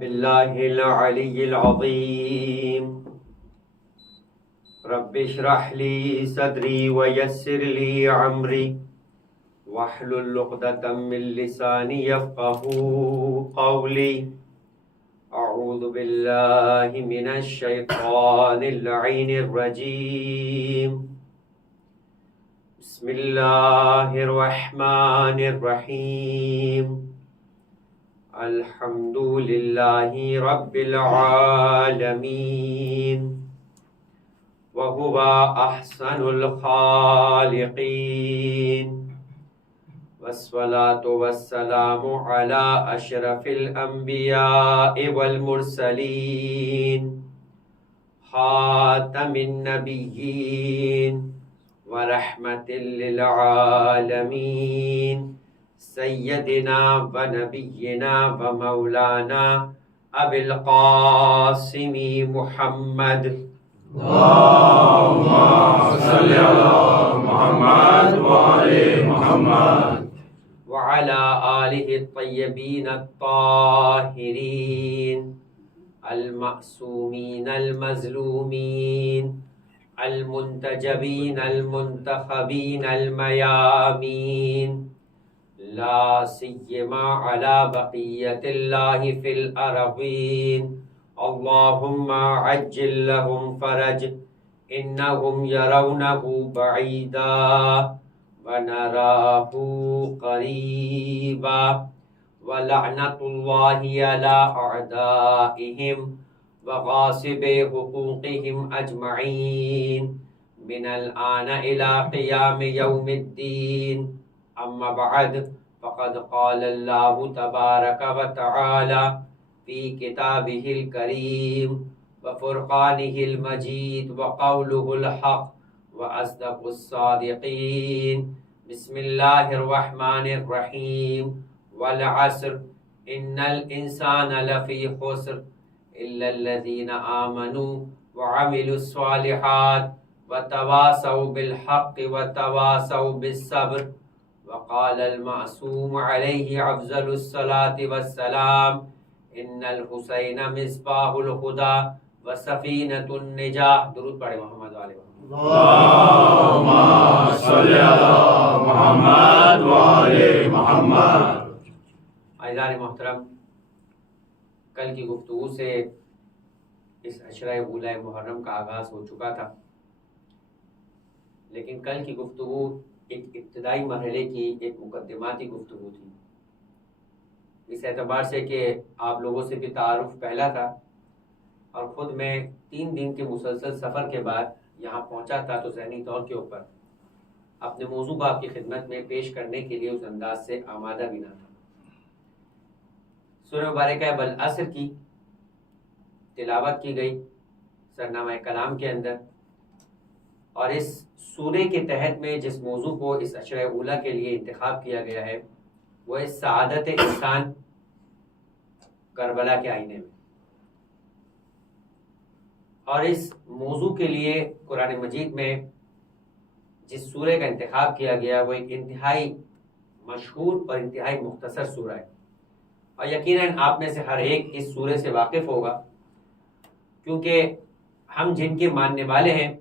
باللہ العلی العظیم رب اشرح لی صدری ویسر لی عمری واحلل عقدۃ من لسانی یفقهوا قولی اعوذ باللہ من الشیطان اللعین الرجیم بسم اللہ الرحمن الرحیم الحمد للہ رب العالمین وهو احسن الخالقین والصلاة والسلام على اشرف الانبیاء والمرسلین خاتم النبیین ورحمت للعالمین سیدنا و نبینا و مولانا ابی القاسم محمد اللهم صل على محمد وآل محمد وعلى آلہ الطیبین الطاہرین المعصومین المظلومین المنتجبین المنتخبین المیامین لا سیما علی بقیت اللہ فی الارضین اللہم عجل لهم فرج انہم یرونہ بعیدا ونراہ قریبا ولعنت اللہ علی اعدائہم وغاصب حقوقہم اجمعین من الآن الى قیام یوم الدین اما بعد فقد قال اللہ تبارک و تعالی فی کتابہ الکریم وفرقانہ المجید وقولہ الحق واصدق الصادقین بسم اللہ الرحمن الرحیم والعصر ان الانسان لفی خسر الا الذین آمنوا وعملوا الصالحات وتواصوا بالحق وتواصوا بالصبر وقال المعصوم علیہ افضل الصلاة والسلام ان الحسین مصباح الہدی وسفینۃ النجاح. درود پڑھے محمد والے اللهم صل على محمد وآل محمد. عزیزان محترم، کل کی گفتگو سے اس عشرہ اولی محرم کا آغاز ہو چکا تھا، لیکن کل کی گفتگو ایک ابتدائی مرحلے کی ایک مقدماتی گفتگو تھی، اس اعتبار سے کہ آپ لوگوں سے بھی تعارف پہلا تھا اور خود میں 3 دن کے مسلسل سفر کے بعد یہاں پہنچا تھا، تو ذہنی طور کے اوپر اپنے موضوع کو آپ کی خدمت میں پیش کرنے کے لیے اس انداز سے آمادہ بھی نہ تھا. سورہ مبارکہ والعصر کی تلاوت کی گئی سرنامہ کلام کے اندر، اور اس سورے کے تحت میں جس موضوع کو اس عشرہ اولی کے لیے انتخاب کیا گیا ہے وہ ہے سعادت انسان کربلا کے آئینے میں. اور اس موضوع کے لیے قرآن مجید میں جس سورے کا انتخاب کیا گیا وہ ایک انتہائی مشہور اور انتہائی مختصر سورہ ہے، اور یقیناً آپ میں سے ہر ایک اس سورے سے واقف ہوگا، کیونکہ ہم جن کے ماننے والے ہیں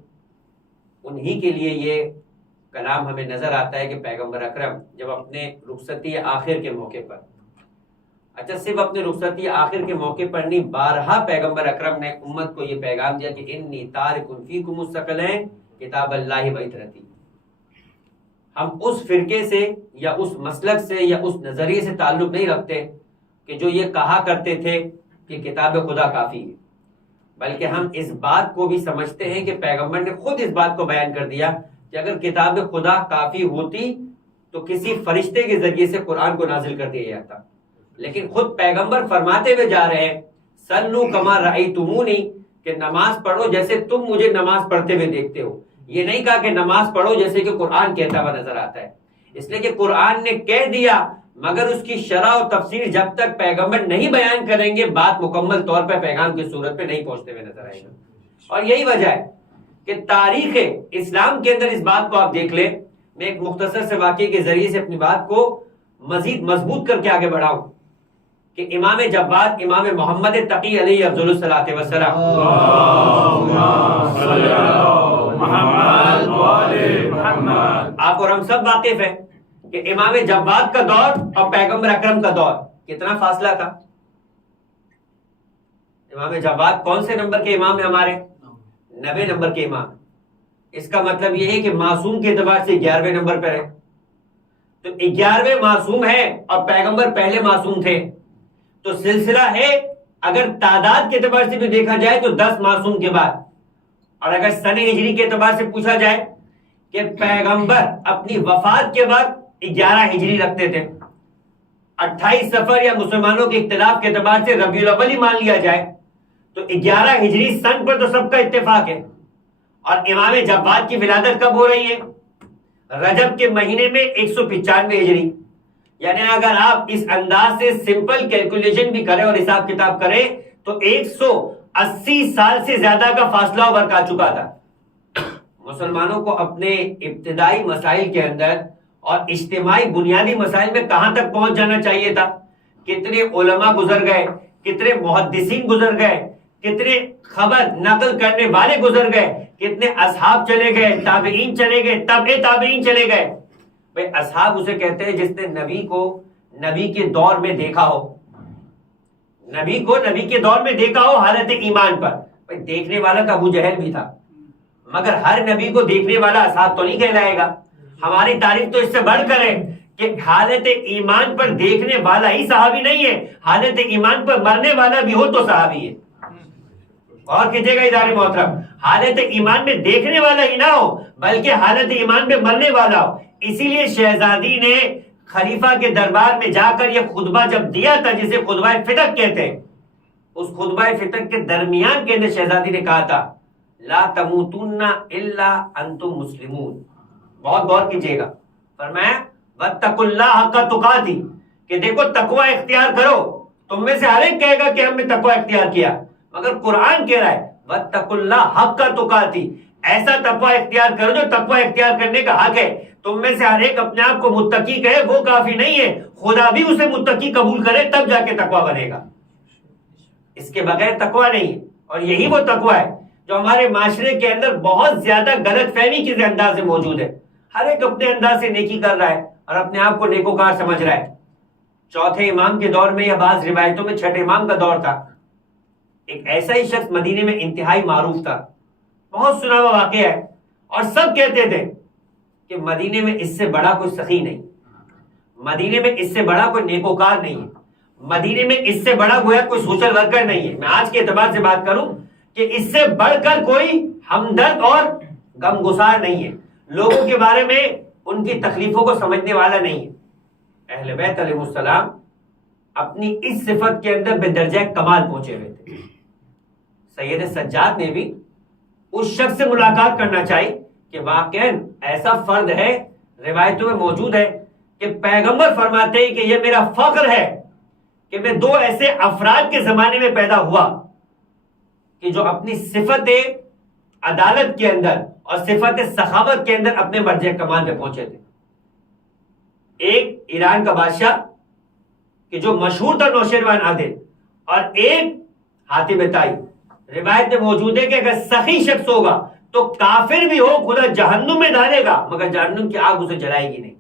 انہی کے لیے یہ کلام ہمیں نظر آتا ہے کہ پیغمبر اکرم جب اپنے رخصتی آخر کے موقع پر، اچھا صرف اپنے رخصتی آخر کے موقع پر نہیں، بارہا پیغمبر اکرم نے امت کو یہ پیغام دیا کہ انی تارک فیکم الثقلین کتاب اللہ و عترتی. ہم اس فرقے سے یا اس مسلک سے یا اس نظریے سے تعلق نہیں رکھتے کہ جو یہ کہا کرتے تھے کہ کتاب خدا کافی ہے، بلکہ ہم اس بات کو بھی سمجھتے ہیں کہ پیغمبر نے خود اس بات کو بیان کر دیا کہ اگر کتاب خدا کافی ہوتی تو کسی فرشتے کے ذریعے سے قرآن کو نازل کر دیا جاتا، لیکن خود پیغمبر فرماتے ہوئے جا رہے ہیں صلو کما رأیتمونی، کہ نماز پڑھو جیسے تم مجھے نماز پڑھتے ہوئے دیکھتے ہو. یہ نہیں کہا کہ نماز پڑھو جیسے کہ قرآن کہتا ہوا نظر آتا ہے، اس لیے کہ قرآن نے کہہ دیا، مگر اس کی شرح و تفسیر جب تک پیغمبر نہیں بیان کریں گے بات مکمل طور پہ پیغام کی صورت پہ نہیں پہنچتے ہوئے نظر آئے گا. اور یہی وجہ ہے کہ تاریخ اسلام کے اندر اس بات کو آپ دیکھ لیں. میں ایک مختصر سے واقعے کے ذریعے سے اپنی بات کو مزید مضبوط کر کے آگے بڑھاؤں کہ امام جواد امام محمد تقی علیہ افضل الصلاۃ والسلام آپ اور ہم سب واقف ہیں کہ امام جواد کا دور اور پیغمبر اکرم کا دور کتنا فاصلہ تھا. امام جواد کون سے نمبر کے امام ہیں ہمارے؟ 90 نمبر کے امام. اس کا مطلب یہ ہے کہ معصوم کے اعتبار سے 11ویں نمبر پر ہے. تو 11ویں معصوم ہے اور پیغمبر پہلے معصوم تھے. تو سلسلہ ہے اگر تعداد کے اعتبار سے بھی دیکھا جائے تو 10 معصوم کے بعد. اور اگر سن ہجری کے اعتبار سے پوچھا جائے کہ پیغمبر اپنی وفات کے بعد 11 ہجری رکھتے تھے. 28 سفر یا مسلمانوں کے اختلاف کے اعتبار سے ربیع الاول ہی مان لیا جائے تو 11 ہجری سن پر تو سب کا اتفاق ہے. اور امام جواد کی ولادت کب ہو رہی ہے؟ رجب کے مہینے میں 195 ہجری. یعنی اگر آپ اس انداز سے سمپل کیلکولیشن بھی کریں اور حساب کتاب کریں تو 180 سال سے زیادہ کا فاصلہ ورک آ چکا تھا. مسلمانوں کو اپنے ابتدائی مسائل کے اندر اور اجتماعی بنیادی مسائل میں کہاں تک پہنچ جانا چاہیے تھا. کتنے علماء گزر گئے, کتنے محدثین گزر گئے, کتنے خبر نقل کرنے والے گزر گئے, کتنے اصحاب چلے گئے, تابعین چلے گئے, تبع تابعین چلے گئے. بھئی اصحاب اسے کہتے ہیں جس نے نبی کو نبی کے دور میں دیکھا ہو, نبی کو نبی کے دور میں دیکھا ہو حالت ایمان پر. بھئی دیکھنے والا تو ابو جہل بھی تھا, مگر ہر نبی کو دیکھنے والا اصحاب تو نہیں کہلائے گا. ہماری تعریف تو اس سے بڑھ کر ہے کہ حالت ایمان پر دیکھنے والا ہی صحابی نہیں ہے, حالت ایمان پر مرنے والا بھی ہو تو صحابی ہے. اور کیجئے گا ادارے محترم, حالت ایمان میں دیکھنے والا ہی نہ ہو بلکہ حالت ایمان میں مرنے والا ہو. اسی لیے شہزادی نے خلیفہ کے دربار میں جا کر یہ خطبہ جب دیا تھا جسے خطبہ فتق کہتے ہیں, اس خطبہ فتق کے درمیان کے اندر شہزادی نے کہا تھا لا تموتن الا انتم مسلمون. بہت غور کیجئے گا, فرمایا واتقوا اللہ حق تقاتی, کہ دیکھو تقوی اختیار کرو. تم میں سے ہر ایک کہے گا کہ ہم نے تقوی اختیار کیا, مگر قرآن کہہ رہا ہے واتقوا اللہ حق تقاتی, ایسا تقوی اختیار کرو جو تقوی اختیار کرنے کا حق ہے. تم میں سے ہر ایک اپنے آپ کو متقی کہے وہ کافی نہیں ہے, خدا بھی اسے متقی قبول کرے تب جا کے تقوی بنے گا, اس کے بغیر تقوی نہیں ہے. اور یہی وہ تقوی ہے جو ہمارے معاشرے کے اندر بہت زیادہ غلط فہمی کے انداز سے موجود ہے. ہر ایک اپنے انداز سے نیکی کر رہا ہے اور اپنے آپ کو نیکوکار سمجھ رہا ہے. چوتھے امام کے دور میں یا بعض روایتوں میں چھٹے امام کا دور تھا. ایک ایسا ہی شخص مدینے میں انتہائی معروف تھا, بہت سنا ہوا واقعہ ہے, اور سب کہتے تھے کہ مدینے میں اس سے بڑا کوئی سخی نہیں, مدینے میں اس سے بڑا کوئی نیکوکار نہیں ہے, مدینے میں اس سے بڑا گویا کوئی سوشل ورکر نہیں ہے. میں آج کے اعتبار سے بات کروں کہ اس سے بڑھ کر کوئی ہمدرد اور غمگسار نہیں ہے, لوگوں کے بارے میں ان کی تکلیفوں کو سمجھنے والا نہیں ہے. اہل بیت علیہ السلام اپنی اس صفت کے اندر بے درجہ کمال پہنچے ہوئے تھے. سید سجاد نے بھی اس شخص سے ملاقات کرنا چاہی کہ واقعاً ایسا فرد ہے, روایتوں میں موجود ہے کہ پیغمبر فرماتے ہیں کہ یہ میرا فخر ہے کہ میں 2 ایسے افراد کے زمانے میں پیدا ہوا کہ جو اپنی صفت عدالت کے اندر اور صفت سخاوت کے اندر اپنے مرجع کمال پہ پہنچے تھے. ایک ایران کا بادشاہ کہ جو مشہور تھا نوشیروان عادل, اور ایک حاتم طائی. روایت میں موجود ہے کہ اگر سخی شخص ہوگا تو کافر بھی ہو خدا جہنم میں ڈالے گا مگر جہنم کی آگ اسے جلائے گی نہیں,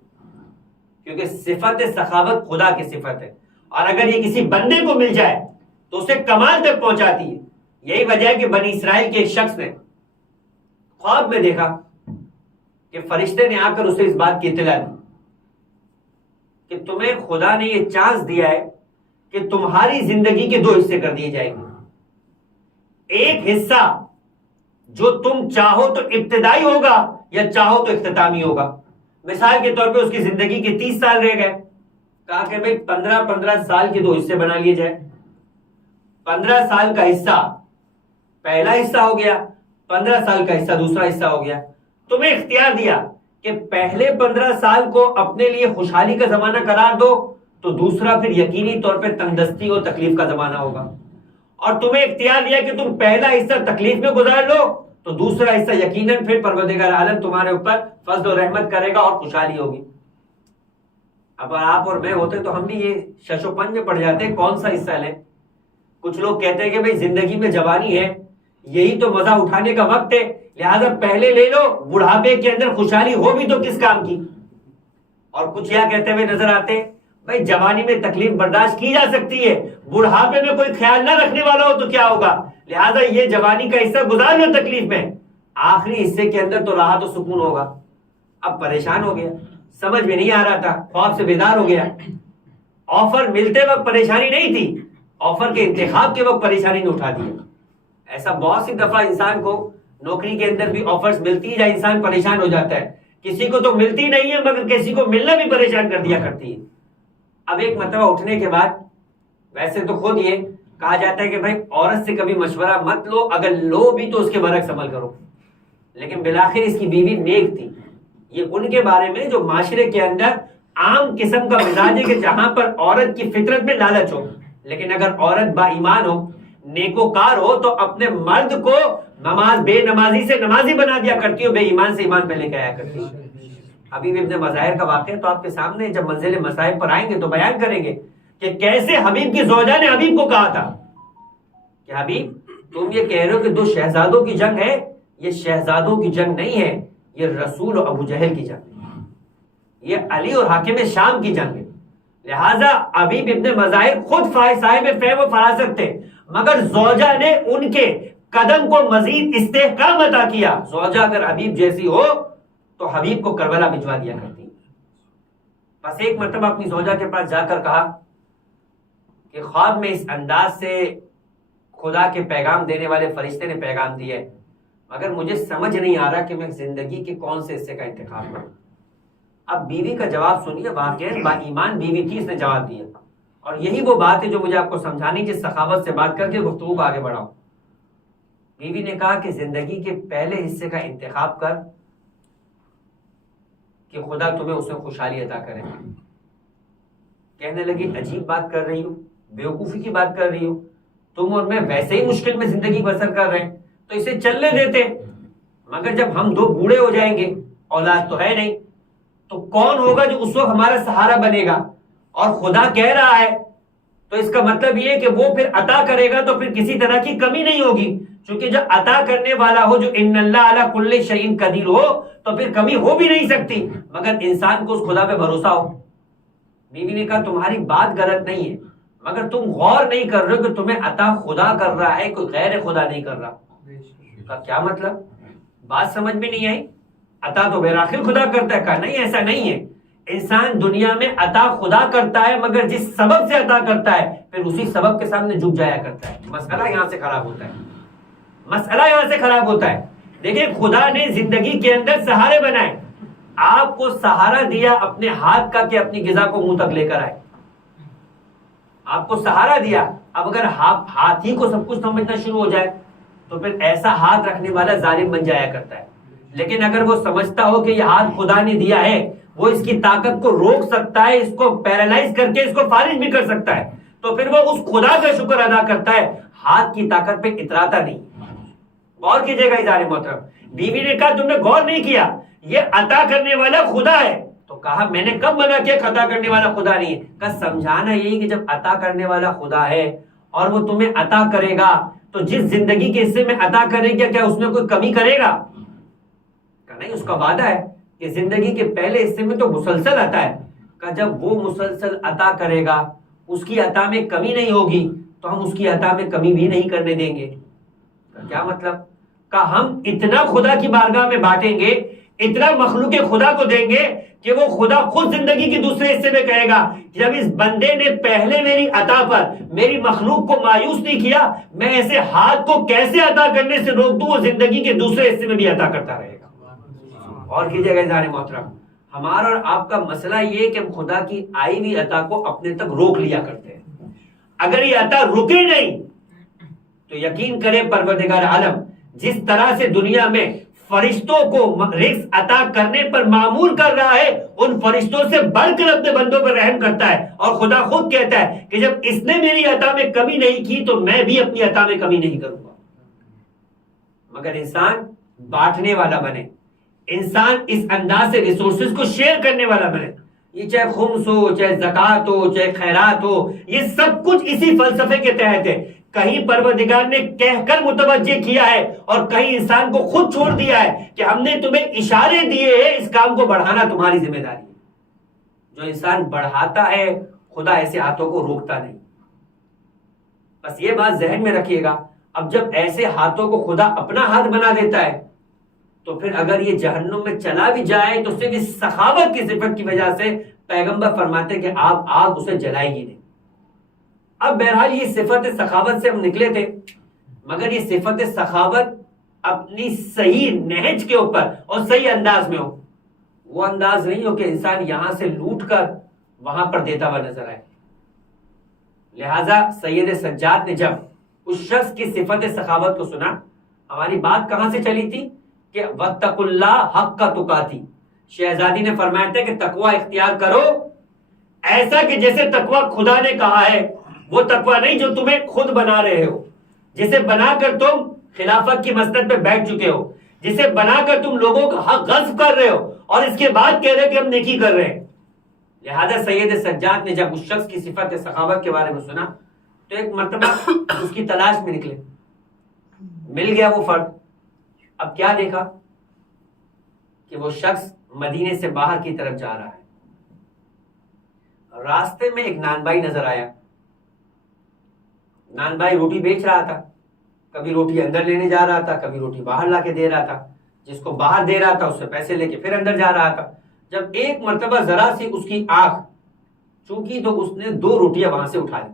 کیونکہ صفت سخاوت خدا کی صفت ہے, اور اگر یہ کسی بندے کو مل جائے تو اسے کمال تک پہنچاتی ہے. یہی وجہ ہے کہ بنی اسرائیل کے ایک شخص نے خواب میں دیکھا کہ فرشتے نے آ کر اسے اس بات کی اطلاع دی کہ تمہیں خدا نے یہ چانس دیا ہے کہ تمہاری زندگی کے 2 حصے کر دیے جائیں گے. ایک حصہ جو تم چاہو تو ابتدائی ہوگا یا چاہو تو اختتامی ہوگا. مثال کے طور پہ اس کی زندگی کے 30 سال رہ گئے, کہا کہ بھئی 15 سال کے 2 حصے بنا لیے جائے. 15 سال کا حصہ پہلا حصہ ہو گیا, 15 سال کا حصہ دوسرا حصہ ہو گیا. تمہیں اختیار دیا کہ پہلے 15 سال کو اپنے لیے خوشحالی کا زمانہ قرار دو تو دوسرا پھر یقینی طور پہ تنگدستی اور تکلیف کا زمانہ ہوگا, اور تمہیں اختیار دیا کہ تم پہلا حصہ تکلیف میں گزار لو تو دوسرا حصہ یقیناً پھر پروردگار عالم تمہارے اوپر فضل و رحمت کرے گا اور خوشحالی ہوگی. اب آپ اور میں ہوتے تو ہم بھی یہ شش و پنج میں پڑ جاتے کون سا حصہ لیں. کچھ لوگ کہتے ہیں کہ بھئی زندگی میں جوانی ہے, یہی تو مزہ اٹھانے کا وقت ہے, لہذا پہلے لے لو, بڑھاپے کے اندر خوشحالی ہو بھی تو کس کام کی. اور کچھ یہ کہتے ہوئے نظر آتے بھئی جوانی میں تکلیف برداشت کی جا سکتی ہے, بڑھاپے میں کوئی خیال نہ رکھنے والا ہو تو کیا ہوگا, لہذا یہ جوانی کا حصہ گزار لو تکلیف میں, آخری حصے کے اندر تو راحت و سکون ہوگا. اب پریشان ہو گیا, سمجھ میں نہیں آ رہا تھا, خواب سے بیدار ہو گیا. آفر ملتے وقت پریشانی نہیں تھی, آفر کے انتخاب کے وقت پریشانی نے اٹھا دی. ایسا بہت سی دفعہ انسان کو نوکری کے اندر بھی آفرز ملتی ہے جہاں انسان پریشان ہو جاتا ہے. کسی کو تو ملتی نہیں ہے مگر کسی کو ملنا بھی پریشان کر دیا کرتی ہے. اب ایک مرتبہ اٹھنے کے بعد, ویسے تو خود یہ کہا جاتا ہے کہ بھائی عورت سے کبھی مشورہ مت لو, اگر لو بھی تو اس کے برعکس عمل کرو, لیکن بالآخر اس کی بیوی نیک تھی. یہ ان کے بارے میں جو معاشرے کے اندر عام قسم کا مزاج ہے کہ جہاں پر عورت کی فطرت میں لالچ ہو, لیکن اگر عورت با ایمان ہو, نیکوکار ہو, تو اپنے مرد کو نماز بے نمازی سے نمازی بنا دیا کرتی ہو, بے ایمان سے ایمان پہ لے کے آیا کرتی. حبیب ابن مظاہر کا واقعہ تو آپ کے سامنے, جب منزل مصائب پر آئیں گے تو بیان کریں گے کہ کیسے حبیب کی زوجہ نے حبیب کو کہا تھا کہ حبیب تم یہ کہہ رہے ہو کہ دو شہزادوں کی جنگ ہے, یہ شہزادوں کی جنگ نہیں ہے, یہ رسول اور ابو جہل کی جنگ ہے, یہ علی اور حاکم شام کی جنگ ہے. لہذا حبیب ابن مظاہر خود صاحب فہم و فراست تھے, مگر زوجہ نے ان کے قدم کو مزید استحکام عطا کیا. زوجہ اگر حبیب جیسی ہو تو حبیب کو کربلا بھجوا دیا کرتی. بس ایک مرتبہ اپنی زوجہ کے پاس جا کر کہا کہ خواب میں اس انداز سے خدا کے پیغام دینے والے فرشتے نے پیغام دیا ہے, مگر مجھے سمجھ نہیں آ رہا کہ میں زندگی کے کون سے حصے کا انتخاب کروں. اب بیوی کا جواب سنیے, واقعی با ایمان بیوی تھی, اس نے جواب دیا, اور یہی وہ بات ہے جو مجھے آپ کو سمجھانی, جس سخاوت سے بات کر کے گفتگو کو آگے بڑھاؤں. بیوی نے کہا کہ زندگی کے پہلے حصے کا انتخاب کر کہ خدا تمہیں اس میں خوشحالی عطا کرے. کہنے لگی عجیب بات کر رہی ہوں, بیوقوفی کی بات کر رہی ہوں, تم اور میں ویسے ہی مشکل میں زندگی بسر کر رہے ہیں تو اسے چلنے دیتے, مگر جب ہم دو بوڑھے ہو جائیں گے, اولاد تو ہے نہیں, تو کون ہوگا جو اس وقت ہمارا سہارا بنے گا. اور خدا کہہ رہا ہے تو اس کا مطلب یہ کہ وہ پھر عطا کرے گا تو پھر کسی طرح کی کمی نہیں ہوگی, چونکہ جو عطا کرنے والا ہو, جو ان اللہ علی کل شیء قدیر ہو, تو پھر کمی ہو بھی نہیں سکتی مگر انسان کو اس خدا پہ بھروسہ ہو. بیوی نے کہا تمہاری بات غلط نہیں ہے, مگر تم غور نہیں کر رہے کہ تمہیں عطا خدا کر رہا ہے, کوئی غیر خدا نہیں کر رہا. کا کیا مطلب, بات سمجھ میں نہیں آئی. عطا تو بالآخر خدا کرتا ہے. کہا نہیں, ایسا نہیں ہے, انسان دنیا میں عطا خدا کرتا ہے, مگر جس سبب سے عطا کرتا ہے پھر اسی سبب کے سامنے جھک جایا کرتا ہے. مسئلہ یہاں سے خراب ہوتا ہے, مسئلہ یہاں سے خراب ہوتا ہے. دیکھیں خدا نے زندگی کے اندر سہارے بنائے, آپ کو سہارا دیا اپنے ہاتھ کا کہ اپنی غذا کو منہ تک لے کر آئے, آپ کو سہارا دیا. اب اگر ہاتھ ہی کو سب کچھ سمجھنا شروع ہو جائے تو پھر ایسا ہاتھ رکھنے والا ظالم بن جایا کرتا ہے. لیکن اگر وہ سمجھتا ہو کہ یہ ہاتھ خدا نے دیا ہے, وہ اس کی طاقت کو روک سکتا ہے, اس کو پیرالائز کر کے اس کو فارغ بھی کر سکتا ہے, تو پھر وہ اس خدا کا شکر ادا کرتا ہے, ہاتھ کی طاقت پہ اتراتا نہیں. غور کیجئے گا ادارے محترم. بیوی نے کہا تم نے غور نہیں کیا, یہ عطا کرنے والا خدا ہے. تو کہا میں نے کب منع کیا عطا کرنے والا خدا نہیں ہے. کہا سمجھانا یہی کہ جب عطا کرنے والا خدا ہے اور وہ تمہیں عطا کرے گا تو جس زندگی کے حصے میں عطا کرے گا کیا اس میں کوئی کمی کرے گا. کہا نہیں, اس کا وعدہ ہے کہ زندگی کے پہلے حصے میں تو مسلسل عطا ہے. کہا جب وہ مسلسل عطا کرے گا, اس کی عطا میں کمی نہیں ہوگی, تو ہم اس کی عطا میں کمی بھی نہیں کرنے دیں گے. کیا مطلب. کہا ہم اتنا خدا کی بارگاہ میں بانٹیں گے, اتنا مخلوق خدا کو دیں گے کہ وہ خدا خود زندگی کے دوسرے حصے میں کہے گا جب اس بندے نے پہلے میری عطا پر میری مخلوق کو مایوس نہیں کیا, میں ایسے ہاتھ کو کیسے عطا کرنے سے روک دوں, وہ زندگی کے دوسرے حصے میں بھی عطا کرتا رہے گا. اور کیجئے گا اذان محترم, ہمارا اور آپ کا مسئلہ یہ کہ ہم خدا کی آئی ہوئی عطا کو اپنے تک روک لیا کرتے ہیں. اگر یہ عطا رکے نہیں تو یقین کرے پروردگار عالم جس طرح سے دنیا میں فرشتوں کو رزق عطا کرنے پر معمول کر رہا ہے, ان فرشتوں سے بڑھ کر اپنے بندوں پر رحم کرتا ہے. اور خدا خود کہتا ہے کہ جب اس نے میری عطا میں کمی نہیں کی تو میں بھی اپنی عطا میں کمی نہیں کروں گا. مگر انسان بانٹنے والا بنے, انسان اس انداز سے ریسورسز کو شیئر کرنے والا بنے. یہ چاہے خمس ہو، چاہے زکوٰۃ ہو، چاہے خیرات ہو، یہ سب کچھ اسی فلسفے کے تحت ہے. کہیں پروردگار نے کہہ کر متوجہ کیا ہے اور کہیں انسان کو خود چھوڑ دیا ہے کہ ہم نے تمہیں اشارے دیے ہیں، اس کام کو بڑھانا تمہاری ذمہ داری ہے. جو انسان بڑھاتا ہے خدا ایسے ہاتھوں کو روکتا نہیں. بس یہ بات ذہن میں رکھیے گا. اب جب ایسے ہاتھوں کو خدا اپنا ہاتھ بنا دیتا ہے تو پھر اگر یہ جہنم میں چلا بھی جائے تو صرف اس سخاوت کی صفت کی وجہ سے پیغمبر فرماتے کہ آپ آگ اسے جلائے گی نہیں. اب بہرحال یہ صفت سخاوت سے ہم نکلے تھے، مگر یہ صفت سخاوت اپنی صحیح نہج کے اوپر اور صحیح انداز میں ہو. وہ انداز نہیں ہو کہ انسان یہاں سے لوٹ کر وہاں پر دیتا ہوا نظر آئے. لہذا سید سجاد نے جب اس شخص کی صفت سخاوت کو سنا، ہماری بات کہاں سے چلی تھی کہ واتقوا اللہ حق تقاتی. شہزادی نے فرمایا تھا کہ تقوی اختیار کرو ایسا کہ جیسے تقوی خدا نے کہا ہے، وہ تقوی نہیں جو تمہیں خود بنا رہے ہو، جسے بنا کر تم خلافت کی مسند پہ بیٹھ چکے ہو، جسے بنا کر تم لوگوں کا حق غصب کر رہے ہو اور اس کے بعد کہہ رہے کہ ہم نیکی کر رہے ہیں. لہذا سید سجاد نے جب اس شخص کی صفت سخاوت کے بارے میں سنا تو ایک مرتبہ اس کی تلاش میں نکلے. مل گیا وہ فرد. اب کیا دیکھا کہ وہ شخص مدینے سے باہر کی طرف جا رہا ہے. راستے میں ایک نان بھائی نظر آیا. نان بھائی روٹی بیچ رہا تھا. کبھی روٹی اندر لینے جا رہا تھا، کبھی روٹی باہر لا کے دے رہا تھا. جس کو باہر دے رہا تھا اس سے پیسے لے کے پھر اندر جا رہا تھا. جب ایک مرتبہ ذرا سی اس کی آنکھ چونکی تو اس نے 2 روٹیاں وہاں سے اٹھا لی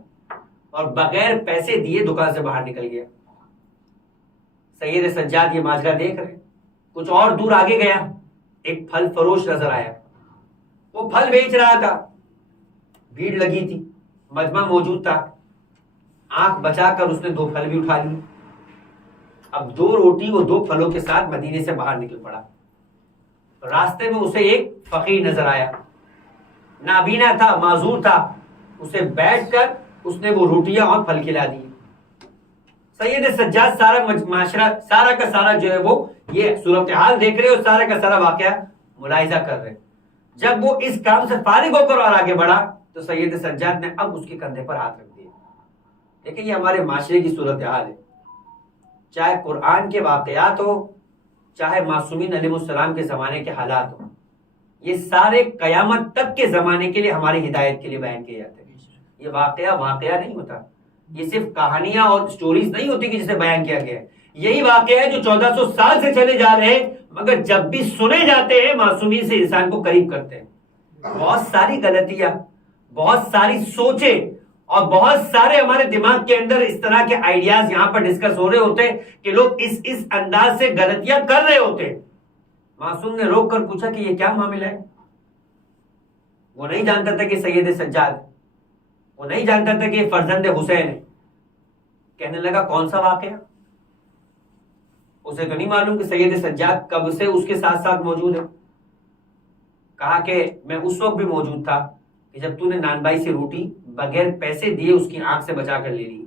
اور بغیر پیسے دیے دکان سے باہر نکل گیا. سید سجاد یہ ماجرا دیکھ رہے. کچھ اور دور آگے گیا، ایک پھل فروش نظر آیا. وہ پھل بیچ رہا تھا. بھیڑ لگی تھی، مجمع موجود تھا. آنکھ بچا کر اس نے 2 پھل بھی اٹھا لی. اب 2 روٹی وہ 2 پھلوں کے ساتھ مدینے سے باہر نکل پڑا. راستے میں اسے ایک فقیر نظر آیا، نابینا تھا، معذور تھا. اسے بیٹھ کر اس نے وہ روٹیاں اور پھل کھلا دی. سید سجاد سارا معاشرہ سارا کا سارا جو ہے وہ یہ صورتحال دیکھ رہے اور سارا کا سارا واقعہ ملاحظہ کر رہے. جب وہ اس کام سے فارغ ہو کر اور آگے بڑھا تو سید سجاد نے اب اس کے کندھے پر ہاتھ رکھ دیا. دیکھیں یہ ہمارے معاشرے کی صورتحال ہے. چاہے قرآن کے واقعات ہو، چاہے معصومین علیہ السلام کے زمانے کے حالات ہو، یہ سارے قیامت تک کے زمانے کے لیے ہماری ہدایت کے لیے بیان کیے جاتے ہیں. یہ واقعہ نہیں ہوتا. یہ صرف کہانیاں اور سٹوریز نہیں ہوتی کہ جسے بیان کیا گیا ہے. یہی واقعہ ہے جو 1400 سال سے چلے جا رہے ہیں، مگر جب بھی سنے جاتے ہیں معصومین سے انسان کو قریب کرتے ہیں. بہت ساری غلطیاں، بہت ساری سوچیں اور بہت سارے ہمارے دماغ کے اندر اس طرح کے آئیڈیاز یہاں پر ڈسکس ہو رہے ہوتے ہیں کہ لوگ اس انداز سے غلطیاں کر رہے ہوتے ہیں. معصوم نے روک کر پوچھا کہ یہ کیا معاملہ ہے. وہ نہیں جانتا تھا کہ سید سجاد، وہ نہیں جانتا تھا کہ یہ فرزند حسین ہے. کہنے لگا کون سا واقعہ؟ اسے تو نہیں معلوم کہ سید سجاد کب سے اس کے ساتھ ساتھ موجود ہے. کہا کہ میں اس وقت بھی موجود تھا کہ جب تو نے نان بھائی سے روٹی بغیر پیسے دیے اس کی آنکھ سے بچا کر لے لی.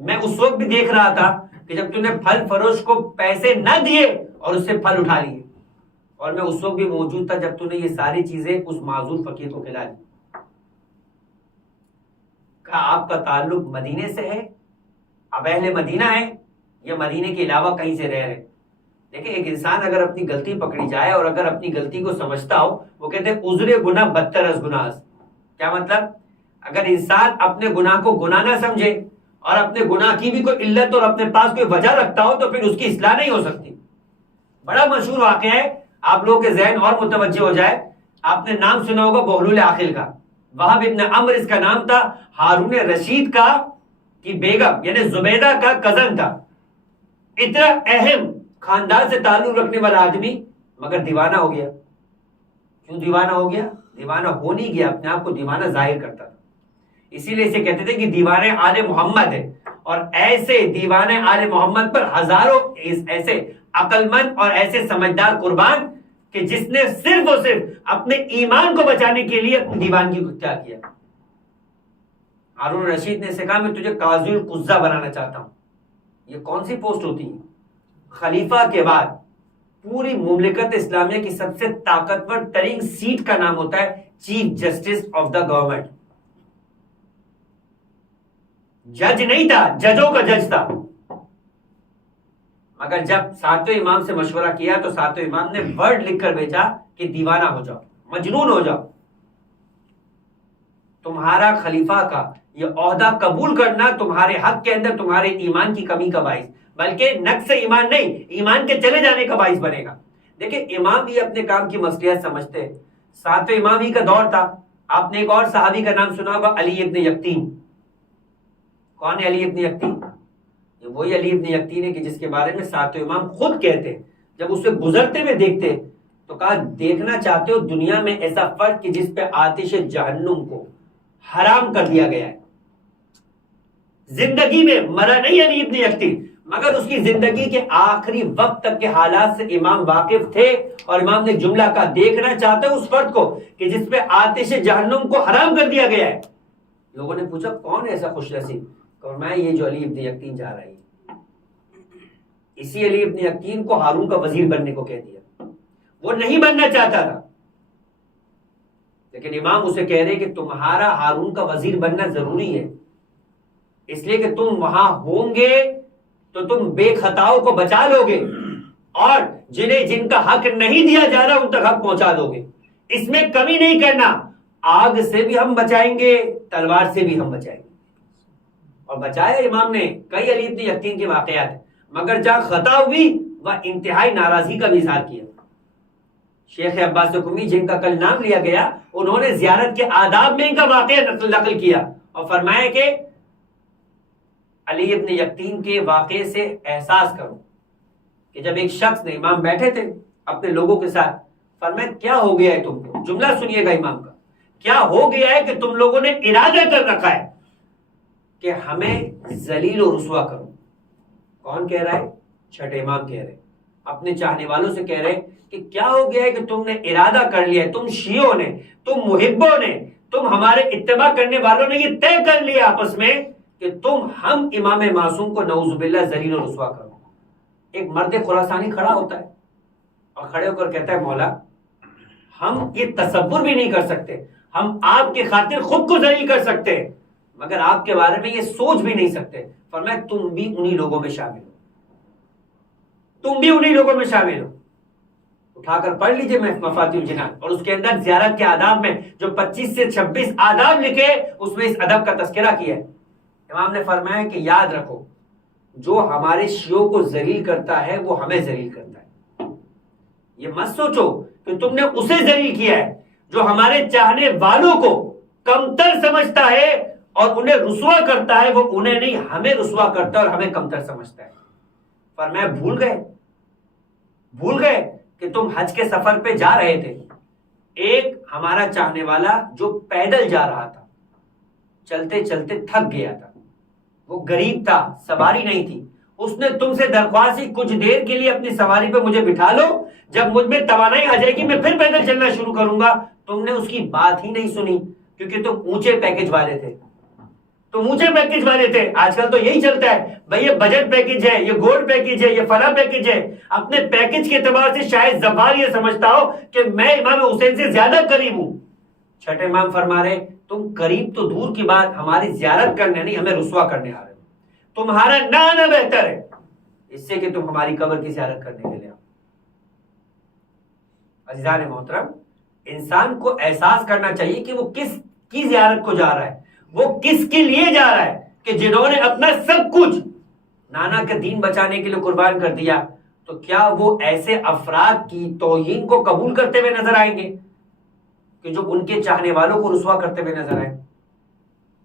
میں اس وقت بھی دیکھ رہا تھا کہ جب تو نے پھل فروش کو پیسے نہ دیے اور اس سے پھل اٹھا لیے. اور میں اس وقت بھی موجود تھا جب تو نے یہ ساری چیزیں اس معذور فقیر کو کھلا دی. کہا آپ کا تعلق مدینے سے ہے؟ اب اہل مدینہ ہے یا مدینے کے علاوہ کہیں سے رہ رہے؟ دیکھیں ایک انسان اگر اپنی غلطی پکڑی جائے اور اگر اپنی غلطی کو سمجھتا ہو، وہ کہتے ہیں عذر گناہ بدتر از گناہ. کیا مطلب؟ اگر انسان اپنے گناہ کو گناہ نہ سمجھے اور اپنے گناہ کی بھی کوئی علت اور اپنے پاس کوئی وجہ رکھتا ہو تو پھر اس کی اصلاح نہیں ہو سکتی. بڑا مشہور واقعہ ہے، آپ لوگوں کے ذہن اور متوجہ ہو جائے. آپ نے نام سنا ہوگا بہلول عاقل کا. وہب ابن عمر اس کا نام تھا. ہارون رشید کا کی بیگم یعنی زبیدہ کا کزن تھا. اتنا اہم خاندان سے تعلق رکھنے والا آدمی، مگر دیوانہ ہو گیا. کیوں دیوانہ ہو گیا؟ دیوانہ ہو نہیں گیا، اپنے آپ کو دیوانہ ظاہر کرتا تھا. اسی لیے اسے کہتے تھے کہ دیوانے آل محمد ہے. اور ایسے دیوانے آل محمد پر ہزاروں ایسے عقل مند اور ایسے سمجھدار قربان کہ جس نے صرف اور صرف اپنے ایمان کو بچانے کے لیے اپنی دیوانگی کو کیا کیا. ہارون رشید نے کہا میں تجھے قاضی القضہ بنانا چاہتا ہوں. یہ کون سی پوسٹ ہوتی ہے؟ خلیفہ کے بعد پوری مملکت اسلامیہ کی سب سے طاقتور ترین سیٹ کا نام ہوتا ہے chief justice of the government. جج نہیں تھا، ججوں کا جج تھا. مگر جب ساتویں امام سے مشورہ کیا تو ساتویں امام نے ورڈ لکھ کر بھیجا کہ دیوانہ ہو جاؤ، مجنون ہو جاؤ. تمہارا خلیفہ کا یہ عہدہ قبول کرنا تمہارے حق کے اندر تمہارے ایمان کی کمی کا باعث، بلکہ نقص ایمان نہیں، ایمان کے چلے جانے کا باعث بنے گا. دیکھیں امام بھی اپنے کام کی مصلحت سمجھتے. ساتویں امام ہی کا دور تھا. آپ نے ایک اور صحابی کا نام سنا ہوگا، علی ابن یقطین. کون ہے علی ابن یقطین؟ یہ وہی علی ابن یقطین ہے کہ جس کے بارے میں ساتویں امام خود کہتے ہیں جب اسے گزرتے ہوئے دیکھتے تو کہا دیکھنا چاہتے ہو دنیا میں ایسا فرد کہ جس پہ آتش جہنم کو حرام کر دیا گیا ہے. زندگی میں مرا نہیں علی ابن یقطین، مگر اس کی زندگی کے آخری وقت تک کے حالات سے امام واقف تھے اور امام نے جملہ کہا دیکھنا چاہتے ہو اس فرد کو کہ جس پہ آتش جہنم کو حرام کر دیا گیا ہے. لوگوں نے پوچھا کون ہے ایسا خوش نصیب؟ فرمایا یہ جو علی ابن یقطین جا رہا ہے. اسی علی ابن یقطین کو ہارون کا وزیر بننے کو کہہ دیا. وہ نہیں بننا چاہتا تھا، لیکن امام اسے کہہ رہے کہ تمہارا ہارون کا وزیر بننا ضروری ہے، اس لیے کہ تم وہاں ہوں گے تو تم بے خطاؤں کو بچا لو گے اور جن کا حق نہیں دیا جا رہا ان تک حق پہنچا دو گے. اس میں کمی نہیں کرنا. آگ سے بھی ہم بچائیں گے، تلوار سے بھی ہم بچائیں گے. اور بچایا امام نے. کئی علی ابن یقطین کے واقعات ہیں، مگر جہاں خطا ہوئی وہ انتہائی ناراضی کا بھی اظہار کیا. شیخ عباس قمی جن کا کل نام لیا گیا، انہوں نے زیارت کے آداب میں ان کا واقعہ نقل کیا اور فرمایا کہ علی ابن یقطین کے واقعے سے احساس کرو کہ جب ایک شخص نے، امام بیٹھے تھے اپنے لوگوں کے ساتھ، فرمایا کیا ہو گیا ہے تم کو؟ جملہ سنیے گا امام کا، کیا ہو گیا ہے کہ تم لوگوں نے ارادہ کر رکھا ہے کہ ہمیں ذلیل و رسوا کرو. کون کہہ رہا ہے؟ چھٹے امام کہہ رہے، اپنے چاہنے والوں سے کہہ رہے کہ کیا ہو گیا ہے کہ تم نے ارادہ کر لیا ہے، تم شیعوں نے، تم محبوں نے، تم ہمارے اتباع کرنے والوں نے یہ طے کر لیا آپس میں کہ تم ہم امام معصوم کو نعوذ باللہ ذلیل و رسوا کرو. ایک مرد خراسانی کھڑا ہوتا ہے اور کھڑے ہو کر کہتا ہے مولا ہم یہ تصور بھی نہیں کر سکتے، ہم آپ کے خاطر خود کو ذلیل کر سکتے ہیں، مگر آپ کے بارے میں یہ سوچ بھی نہیں سکتے. فرمایا تم بھی انہی لوگوں میں شامل ہو، تم بھی انہی لوگوں میں شامل ہو. اٹھا کر پڑھ لیجئے مفاتیح الجنان، اور اس کے اندر زیارت کے آداب میں جو 25 سے 26 آداب لکھے اس میں اس ادب کا تذکرہ کیا ہے. امام نے فرمایا کہ یاد رکھو جو ہمارے شیعوں کو ذلیل کرتا ہے وہ ہمیں ذلیل کرتا ہے. یہ مت سوچو کہ تم نے اسے ذلیل کیا ہے. جو ہمارے چاہنے والوں کو کمتر سمجھتا ہے اور انہیں رسوا کرتا ہے وہ انہیں نہیں ہمیں رسوا کرتا ہے اور ہمیں کمتر سمجھتا ہے. فرمایا بھول گئے کہ تم حج کے سفر پہ جا رہے تھے. ایک ہمارا چاہنے والا جو پیدل جا رہا تھا، چلتے چلتے تھک گیا تھا، وہ غریب تھا، سواری نہیں تھی. اس نے تم سے درخواست کی کچھ دیر کے لیے اپنی سواری پہ مجھے بٹھا لو، جب مجھ میں توانائی آ جائے گی میں پھر پیدل چلنا شروع کروں گا. تم نے اس کی بات ہی نہیں سنی کیونکہ تم اونچے پیکج والے تھے. آج کل تو یہی چلتا ہے بھائی یہ بجٹ پیکج ہے، یہ گولڈ پیکج ہے، یہ فلاں پیکج ہے. اپنے پیکج کے اعتبار سے شاید ظفار یہ سمجھتا ہو کہ میں امام حسین سے زیادہ قریب ہوں. چھٹے امام فرما رہے تم قریب تو دور کی بات، ہماری زیارت کرنے نہیں ہمیں رسوا کرنے آ رہے ہو. تمہارا نہ آنا بہتر ہے اس سے کہ تم ہماری قبر کی زیارت کرنے کے لیے آؤ. عزیزان محترم، انسان کو احساس کرنا چاہیے کہ وہ کس کی زیارت کو جا رہا ہے، وہ کس کے لیے جا رہا ہے. کہ جنہوں نے اپنا سب کچھ نانا کا دین بچانے کے لیے قربان کر دیا، تو کیا وہ ایسے افراد کی توہین کو قبول کرتے ہوئے نظر آئیں گے کہ جو ان کے چاہنے والوں کو رسوا کرتے ہوئے نظر آئیں؟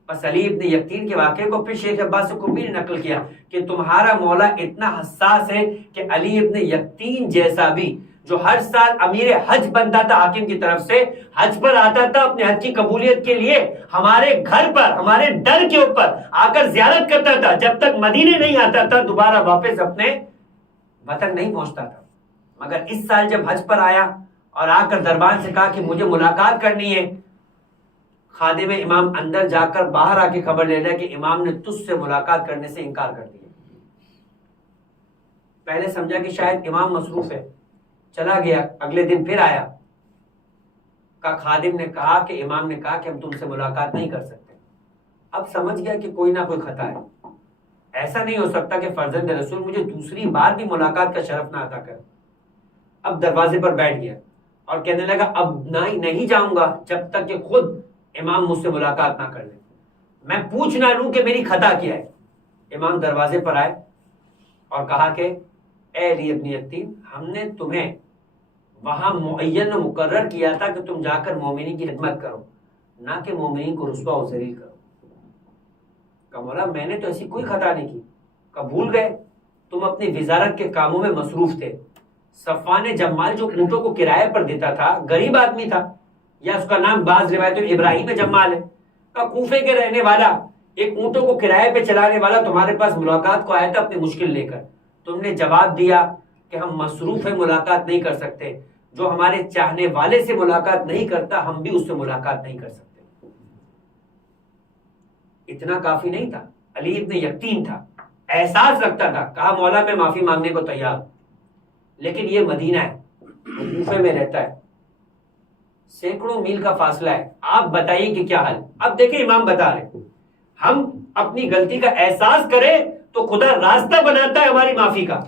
بس علی ابن یقطین کے واقعے کو پھر شیخ عباس قمی نے نقل کیا کہ تمہارا مولا اتنا حساس ہے کہ علی ابن یقطین جیسا بھی جو ہر سال امیر حج بنتا تھا حاکم کی طرف سے، حج پر آتا تھا اپنے حج کی قبولیت کے لیے، ہمارے گھر پر ہمارے در کے اوپر آ کر زیارت کرتا تھا، جب تک مدینے نہیں آتا تھا دوبارہ واپس اپنے وطن نہیں پہنچتا تھا. مگر اس سال جب حج پر آیا اور آ کر دربان سے کہا کہ مجھے ملاقات کرنی ہے، خادم امام اندر جا کر باہر آ کے خبر لے لیا کہ امام نے تجھ سے ملاقات کرنے سے انکار کر دیا. پہلے سمجھا کہ شاید امام مصروف ہے، چلا گیا. اگلے دن پھر آیا. کا خادم نے کہا کہ امام نے کہا کہ ہم تم سے ملاقات نہیں کر سکتے. اب سمجھ گیا کہ کوئی نہ کوئی خطا ہے. ایسا نہیں ہو سکتا کہ فرزند رسول مجھے دوسری بار بھی ملاقات کا شرف نہ عطا کر. اب دروازے پر بیٹھ گیا اور کہنے لگا اب نہیں جاؤں گا جب تک کہ خود امام مجھ سے ملاقات نہ کر لے, میں پوچھ نہ لوں کہ میری خطا کیا ہے. امام دروازے پر آئے اور کہا کہ اے علی ابن یقین, ہم نے تمہیں وہاں معین و مقرر کیا تھا کہ تم جا کر مومنین کی خدمت کرو, نہ کہ مومنین کو رسوا و ذلیل کرو. کہا مولا میں نے تو ایسی کوئی خطا نہیں کی. کہا بھول گئے, تم اپنی وزارت کے کاموں میں مصروف تھے. صفوان جمال جو اونٹوں کو کرائے پر دیتا تھا غریب آدمی تھا, یا اس کا نام بعض روایتوں میں ابراہیم جمال ہے. کہا کوفے کے رہنے والا ایک اونٹوں کو کرائے پہ چلانے والا تمہارے پاس ملاقات کو آیا تھا اپنی مشکل لے کر. تم نے جواب دیا کہ ہم مصروف ہیں, ملاقات نہیں کر سکتے. جو ہمارے چاہنے والے سے ملاقات نہیں کرتا ہم بھی اس سے ملاقات نہیں کر سکتے. اتنا کافی نہیں تھا, علی ابن یقین تھا, احساس رکھتا تھا. کہا مولا میں معافی مانگنے کو تیار ہوں, لیکن یہ مدینہ ہے, کوفے میں رہتا ہے, سینکڑوں میل کا فاصلہ ہے, آپ بتائیے کہ کیا حل. اب دیکھیں امام بتا رہے ہم اپنی غلطی کا احساس کریں تو خدا راستہ بناتا ہے ہماری معافی کا.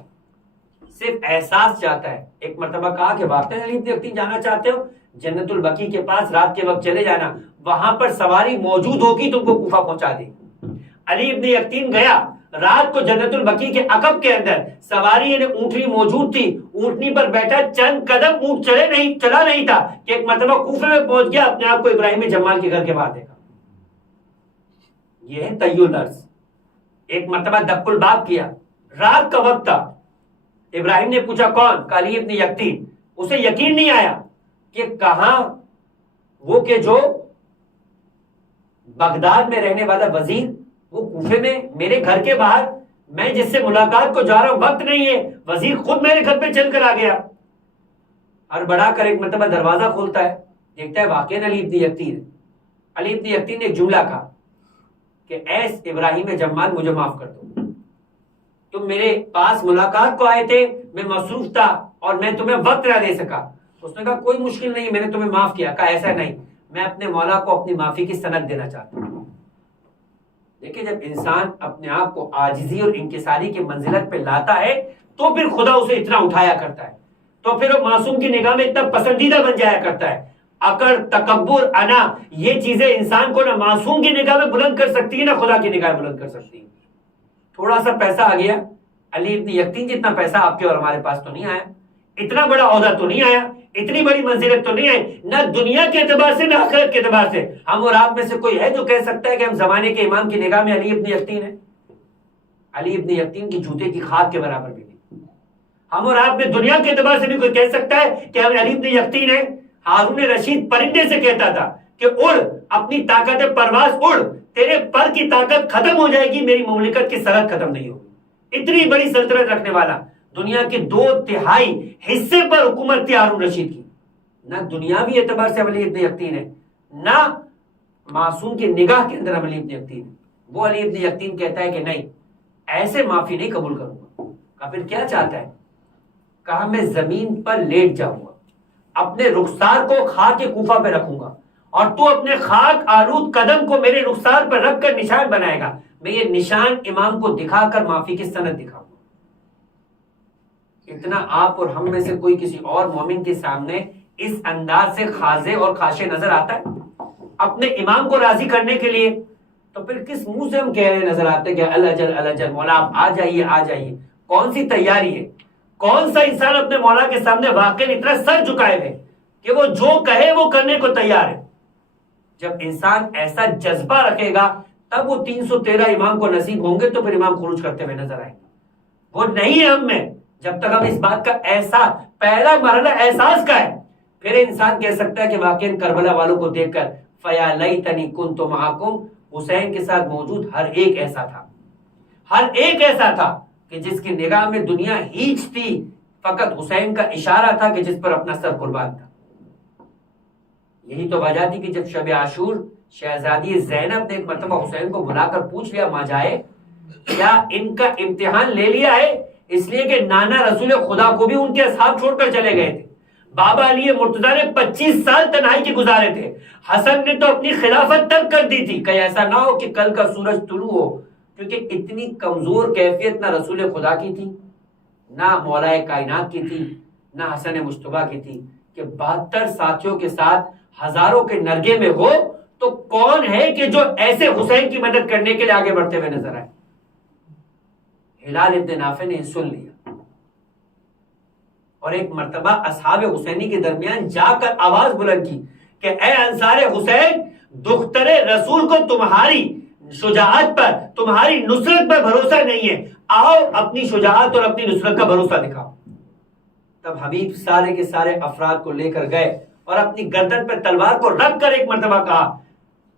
صرف احساس چاہتا ہے. ایک مرتبہ کہا کہ واقعی علی ابن یقین جانا چاہتے ہو, جنت البقیع کے پاس رات کے وقت چلے جانا, وہاں پر سواری موجود ہوگی تم کو کوفہ پہنچا دے. علی ابن یقین گیا, رات کو جنت البقیع کے عقب کے اندر سواری یعنی اونٹنی موجود تھی, اونٹنی پر بیٹھا, چند قدم اونٹ چلا نہیں تھا کہ ایک مرتبہ کوفے میں پہنچ گیا, اپنے آپ کو ابراہیم جمال کے گھر کے باہر دیکھا. یہ ہے طی الارض. ایک مرتبہ دق الباب کیا, رات کا وقت تھا. ابراہیم نے پوچھا کون؟ کہا علی ابن یقین. اسے یقین نہیں آیا کہ کہاں وہ کہ جو بغداد میں رہنے والا وزیر, وہ کوفے میں میرے گھر کے باہر, میں جس سے ملاقات کو جا رہا ہوں وقت نہیں ہے, وزیر خود میرے گھر پہ چل کر آ گیا. اور بڑھا کر ایک مرتبہ دروازہ کھولتا ہے, دیکھتا ہے واقعی علی ابن یقین. علی ابن یقین نے ایک جملہ کہا کہ ایس ابراہیم جمال مجھے معاف کر دو, تم میرے پاس ملاقات کو آئے تھے, میں مصروف تھا اور میں تمہیں وقت نہ دے سکا. اس نے کہا کوئی مشکل نہیں, میں نے تمہیں معاف کیا. کہا ایسا نہیں, میں اپنے مولا کو اپنی معافی کی سند دینا چاہتا ہوں. دیکھیں جب انسان اپنے آپ کو عاجزی اور انکساری کی منزلت پہ لاتا ہے تو پھر خدا اسے اتنا اٹھایا کرتا ہے, تو پھر وہ معصوم کی نگاہ میں اتنا پسندیدہ بن جایا کرتا ہے. اکڑ, تکبر, انا, یہ چیزیں انسان کو نہ معصوم کی نگاہ میں بلند کر سکتی ہے نہ خدا کی نگاہ میں بلند کر سکتی ہے. تھوڑا سا پیسہ آ گیا, علی ابن یقین جتنا پیسہ آپ کے اور ہمارے پاس تو نہیں آیا, اتنا بڑا عہدہ تو نہیں آیا, اتنی بڑی منزلت تو نہیں آئی, نہ دنیا کے اعتبار سے نہ آخرت کے اعتبار سے. ہم اور آپ میں سے کوئی ہے جو کہہ سکتا ہے کہ ہم زمانے کے امام کی نگاہ میں علی ابن یقین ہے؟ علی ابن یقین کی جوتے کی خاک کے برابر بھی نہیں. ہم اور آپ میں دنیا کے اعتبار سے بھی کوئی کہہ سکتا ہے کہ ہم علی ابن یقین ہے؟ ہارون رشید پرندے سے کہتا تھا کہ اڑ, اپنی طاقت پرواز اڑ, تیرے پر کی طاقت ختم ہو جائے گی, میری مملکت کی سرحد ختم نہیں ہوگی. اتنی بڑی سلطنت رکھنے والا, دنیا کے 2/3 حصے پر حکومت تھی ہارون رشید کی. نہ دنیاوی اعتبار سے علی ابن یقین ہے, نہ معصوم کی نگاہ کے اندر علی ابن یقین ہے. وہ علی ابن یقین کہتا ہے کہ نہیں, ایسے معافی نہیں قبول کروں گا. کہا پھر کیا چاہتا ہے؟ کہا میں زمین پر لیٹ جاؤں گا, اپنے رخسار کو خاک کوفہ پہ رکھوں گا, اور تو اپنے خاک آلود قدم کو میرے رخسار پر رکھ کر نشان بنائے گا. میں یہ نشان امام کو دکھا کر معافی کی سند دکھاؤں گا. اتنا آپ اور ہم میں سے کوئی کسی اور مومن کے سامنے اس انداز سے خاضع اور خاشع نظر آتا ہے اپنے امام کو راضی کرنے کے لیے؟ تو پھر کس منہ سے ہم کہہ رہے نظر آتے ہیں کہ اللہ مولا آپ آ جائیے آ جائیے؟ کون سی تیاری ہے؟ کون سا انسان اپنے مولا کے سامنے واقعی اتنا سر جھکائے ہوئے کہ وہ جو کہے وہ کرنے کو تیار ہے؟ جب انسان ایسا جذبہ رکھے گا تب وہ 313 امام کو نصیب ہوں گے, تو پھر امام خروج کرتے ہوئے نظر آئیں گے. وہ نہیں ہے ہم میں. جب تک ہم اس بات کا احساس, پہلا مرحلہ احساس کا ہے, پھر انسان کہہ سکتا ہے کہ واقعی کربلا والوں کو دیکھ کر فیا لیتنی کنت معکم, حسین کے ساتھ موجود ہر ایک ایسا تھا, ہر ایک ایسا تھا کہ جس کی نگاہ میں دنیا ہیچ تھی, فقط حسین کا اشارہ تھا کہ جس پر اپنا سر قربان تھا. یہی تو وجہ تھی کہ جب شب عاشور شہزادی زینب نے ایک مرتبہ حسین کو بلا کر پوچھ لیا, ماں جائے کیا ان کا امتحان لے لیا ہے اس لیے کہ نانا رسول خدا کو بھی ان کے اصحاب چھوڑ کر چلے گئے تھے. بابا علی مرتضیٰ نے 25 سال تنہائی کے گزارے تھے. حسن نے تو اپنی خلافت ترک کر دی تھی. کہیں ایسا نہ ہو کہ کل کا سورج طلوع ہو، کیونکہ اتنی کمزور کیفیت نہ رسول خدا کی تھی، نہ مولا کائنات کی تھی، نہ حسن مجتبیٰ کی تھی، کہ 72 ساتھیوں کے ساتھ ہزاروں کے نرگے میں ہو تو کون ہے کہ جو ایسے حسین کی مدد کرنے کے لیے آگے بڑھتے ہوئے نظر آئے. ہلال ابن نافع نے سن لیا اور ایک مرتبہ اصحاب حسینی کے درمیان جا کر آواز بلند کی کہ اے انصار حسین، دختر رسول کو تمہاری شجاعت پر، تمہاری نصرت پر بھروسہ نہیں ہے، آؤ اپنی شجاعت اور اپنی نصرت کا بھروسہ دکھاؤ. تب حبیب سارے کے سارے افراد کو لے کر گئے اور اپنی گردن پر تلوار کو رکھ کر ایک مرتبہ کہا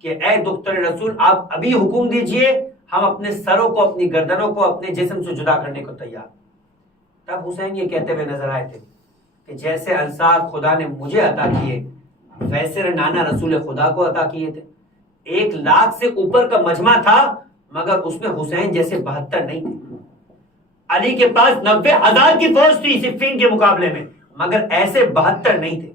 کہ اے دختر رسول، آپ ابھی حکم دیجئے، ہم اپنے سروں کو، اپنی گردنوں کو اپنے جسم سے جدا کرنے کو تیار. تب حسین یہ کہتے ہوئے نظر آئے تھے کہ جیسے انصار خدا نے مجھے عطا کیے، ویسے نانا رسول خدا کو عطا کیے تھے. 1,00,000 سے اوپر کا مجمع تھا، مگر اس میں حسین جیسے 72 نہیں تھے. علی کے پاس 90,000 کی فوج تھی صفین کے مقابلے میں، مگر ایسے 72 نہیں تھے.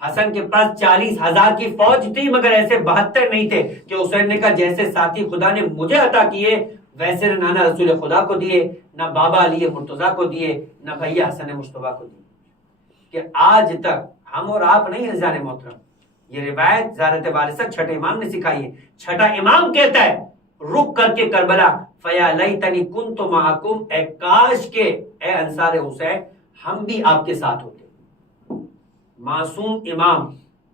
حسن کے پاس 40,000 کی فوج تھی، مگر ایسے 72 نہیں تھے. کہ حسین نے کہا جیسے ساتھی خدا نے مجھے عطا کیے ویسے نانا رسول خدا کو دیے، نہ بابا علی مرتضیٰ کو دیے، نہ بھیا حسن مجتبیٰ کو دیے. کہ آج تک ہم اور آپ نہیں رضان محترم، یہ روایت زیارت وارثہ چھٹے امام نے سکھائی ہے. چھٹا امام کہتا ہے رک کر کے کربلا، فیا لیتنی کنت معکم، اے کاش کے اے انصار حسین ہم بھی آپ کے ساتھ ہوتے. معصوم امام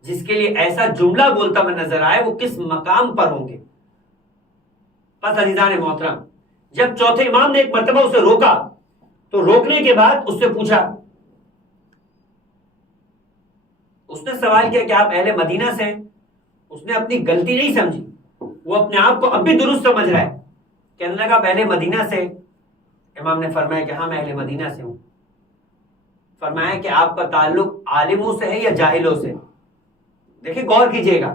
جس کے لیے ایسا جملہ بولتا میں نظر آئے، وہ کس مقام پر ہوں گے. پس عزیزان محترم، جب چوتھے امام نے ایک مرتبہ اسے روکا تو روکنے کے بعد اس سے پوچھا، اس نے سوال کیا کہ آپ اہل مدینہ سے ہیں. اس نے اپنی غلطی نہیں سمجھی، وہ اپنے آپ کو اب بھی درست سمجھ رہا ہے. کہنے لگا آپ اہل مدینہ سے. امام نے فرمایا کہ ہاں میں اہل مدینہ سے ہوں. فرمایا کہ آپ کا تعلق عالموں سے ہے یا جاہلوں سے. دیکھیں غور کیجئے گا،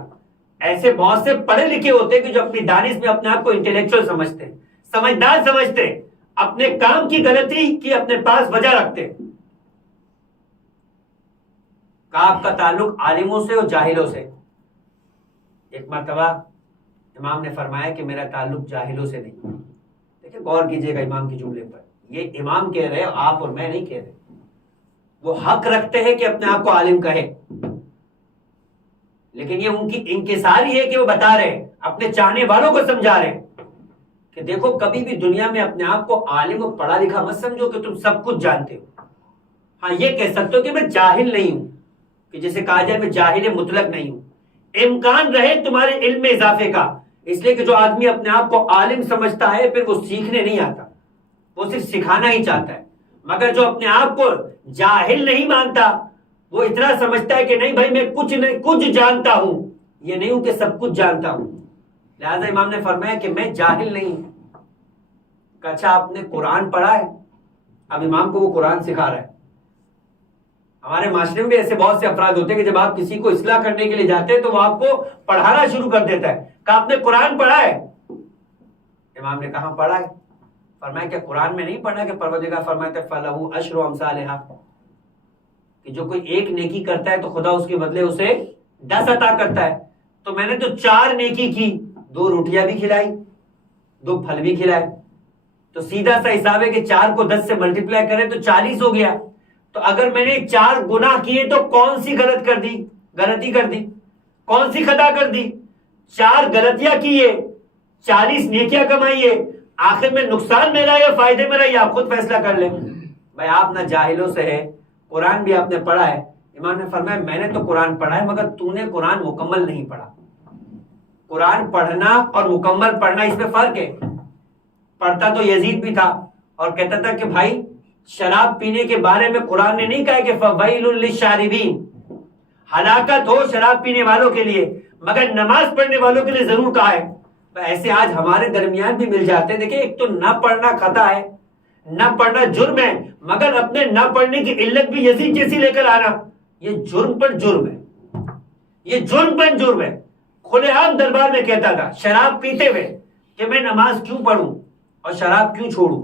ایسے بہت سے پڑھے لکھے ہوتے ہیں کہ جو اپنی دانش میں اپنے آپ کو انٹلیکچوئل سمجھتے ہیں، سمجھدار سمجھتے ہیں، اپنے کام کی غلطی کی اپنے پاس وجہ رکھتے ہیں. کہ آپ کا تعلق عالموں سے اور جاہلوں سے. ایک مرتبہ امام نے فرمایا کہ میرا تعلق جاہلوں سے نہیں. دیکھیں غور کیجئے گا امام کے جملے پر، یہ امام کہہ رہے، آپ اور میں نہیں کہہ رہے. وہ حق رکھتے ہیں کہ اپنے آپ کو عالم کہے، لیکن یہ ان کی انکساری ہے کہ وہ بتا رہے ہیں، اپنے چاہنے والوں کو سمجھا رہے ہیں کہ دیکھو کبھی بھی دنیا میں اپنے آپ کو عالم اور پڑھا لکھا مت سمجھو کہ تم سب کچھ جانتے ہو. ہاں یہ کہہ سکتے ہو کہ میں جاہل نہیں ہوں، کہ جیسے کہا جائے میں جاہل مطلق نہیں ہوں. امکان رہے تمہارے علم میں اضافے کا، اس لیے کہ جو آدمی اپنے آپ کو عالم سمجھتا ہے پھر وہ سیکھنے نہیں آتا، وہ صرف سکھانا ہی چاہتا ہے. مگر جو اپنے آپ کو جاہل نہیں مانتا، وہ اتنا سمجھتا ہے کہ نہیں بھائی میں کچھ جانتا ہوں، یہ نہیں ہوں کہ سب کچھ جانتا ہوں. لہذا امام نے فرمایا کہ میں جاہل نہیں ہوں. اچھا آپ نے قرآن پڑھا ہے؟ اب امام کو وہ قرآن سکھا رہا ہے. ہمارے معاشرے میں بھی ایسے بہت سے افراد ہوتے ہیں کہ جب آپ کسی کو اصلاح کرنے کے لیے جاتے ہیں تو وہ آپ کو پڑھانا شروع کر دیتا ہے کہ آپ نے قرآن پڑھا ہے؟ امام نے کہا پڑھا ہے. فرمایا کہ قرآن میں نہیں پڑھا کہ پروردگار فرماتے فَلَهُ أَشْرُ أَمْثَالِهَا، کہ جو کوئی ایک نیکی کرتا ہے تو خدا اس کے بدلے اسے 10 عطا کرتا ہے. تو میں نے تو 4 نیکی کی، 2 روٹیاں بھی کھلائی، 2 پھل بھی کھلائے، تو سیدھا سا حساب ہے کہ 4 کو 10 سے ملٹیپلائی کریں تو 40 ہو گیا. تو اگر میں نے 4 گناہ کیے تو کون سی غلطی کر دی، کون سی خطا کر دی؟ 4 غلطیاں کیے، 40 نیکیاں کمائیے، آخر میں نقصان میرا یا فائدے میرا، یہ آپ خود فیصلہ کر لیں. بھائی آپ نہ جاہلوں سے ہے، قرآن بھی آپ نے پڑھا ہے. امام نے فرمایا میں نے تو قرآن پڑھا ہے مگر تو نے قرآن مکمل نہیں پڑھا. قرآن پڑھنا اور مکمل پڑھنا اس میں فرق ہے. پڑھتا تو یزید بھی تھا اور کہتا تھا کہ بھائی شراب پینے کے بارے میں قرآن نے نہیں کہا کہ فَوَيْلٌ لِلشَّارِبِينَ، ہلاکت ہو شراب پینے والوں کے لیے، مگر نماز پڑھنے والوں کے لیے ضرور کہا ہے. ایسے آج ہمارے درمیان بھی مل جاتے ہیں. دیکھیں ایک تو نہ پڑھنا خطا ہے، نہ پڑھنا جرم ہے، مگر اپنے نہ پڑھنے کی علت بھی یزید جیسی لے کر آنا، یہ جرم پر جرم ہے، یہ جرم پر جرم ہے. کھلے عام دربار میں کہتا تھا شراب پیتے ہوئے کہ میں نماز کیوں پڑھوں اور شراب کیوں چھوڑوں.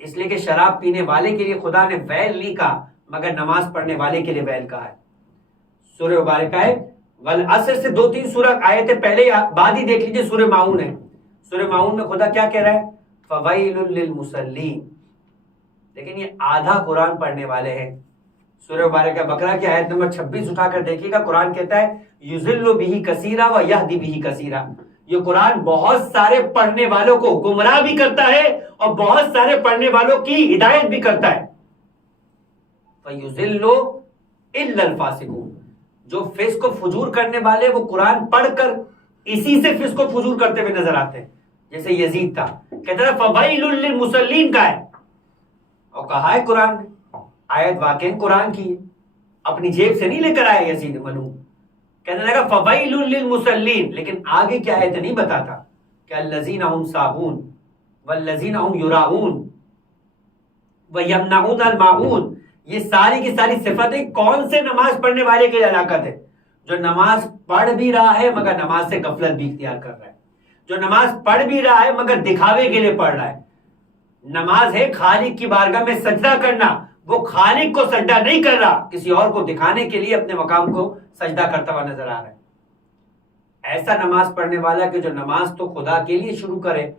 اس لیے کہ شراب پینے والے کے لیے خدا نے ویل نہیں کہا مگر نماز پڑھنے والے کے لیے ویل کہا ہے. سورہ مبارکہ ہے والعصر سے 2-3 سورہ آیتیں پہلے بعد ہی دیکھ لیجیے. سورہ ماؤن ہے. سورہ ماؤن میں خدا کیا کہہ رہا ہے؟ فویل للمصلین. لیکن یہ آدھا قرآن پڑھنے والے ہیں. سورہ مبارکہ بقرہ کی آیت نمبر 26 اٹھا کر دیکھیے گا. قرآن کہتا ہے یضل بہ کثیرا و یہدی بہ کثیرا. یہ قرآن بہت سارے پڑھنے والوں کو گمراہ بھی کرتا ہے اور بہت سارے پڑھنے والوں کی ہدایت بھی کرتا ہے. فیضل الا الفاسقون. جو فسق و فجور کرنے والے وہ قرآن پڑھ کر اسی سے فسق و فجور کرتے ہوئے نظر آتے ہیں. جیسے یزید تھا کہتا ہے فویل للمصلین کا ہے اور کہا ہے قرآن نے. آیت واقعی قرآن کی ہے, اپنی جیب سے نہیں لے کر آیا یزید ملعون. کہنے لگا فویل للمصلین, لیکن آگے کیا آیت نہیں بتاتا کہ الذین هم صاغون والذین هم یراؤون ویمنعون الماعون. یہ ساری کی ساری صفتیں کون سے نماز پڑھنے والے کے علاقت ہے؟ جو نماز پڑھ بھی رہا ہے مگر نماز سے غفلت بھی اختیار کر رہا ہے. جو نماز پڑھ بھی رہا ہے مگر دکھاوے کے لیے پڑھ رہا ہے. نماز ہے خالق کی بارگاہ میں سجدہ کرنا, وہ خالق کو سجدہ نہیں کر رہا, کسی اور کو دکھانے کے لیے اپنے مقام کو سجدہ کرتا ہوا نظر آ رہا ہے. ایسا نماز پڑھنے والا کہ جو نماز تو خدا کے لیے شروع کرے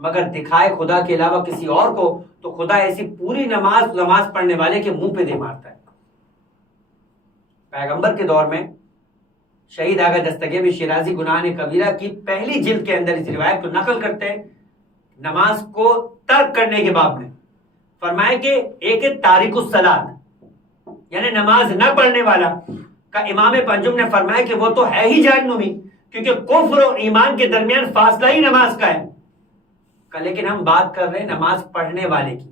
مگر دکھائے خدا کے علاوہ کسی اور کو, تو خدا ایسی پوری نماز پڑھنے والے کے منہ پہ دے مارتا ہے. پیغمبر کے دور میں شہید آغا دستگیر شیرازی گناہ کبیرہ کی پہلی جلد کے اندر اس روایت کو نقل کرتے ہیں نماز کو ترک کرنے کے باب میں. فرمایا کہ ایک تارک الصلاۃ یعنی نماز نہ پڑھنے والا کا امام پنجم نے فرمایا کہ وہ تو ہے ہی جہنمی, کیونکہ کفر اور ایمان کے درمیان فاصلہ ہی نماز کا ہے. لیکن ہم بات کر رہے ہیں نماز پڑھنے والے کی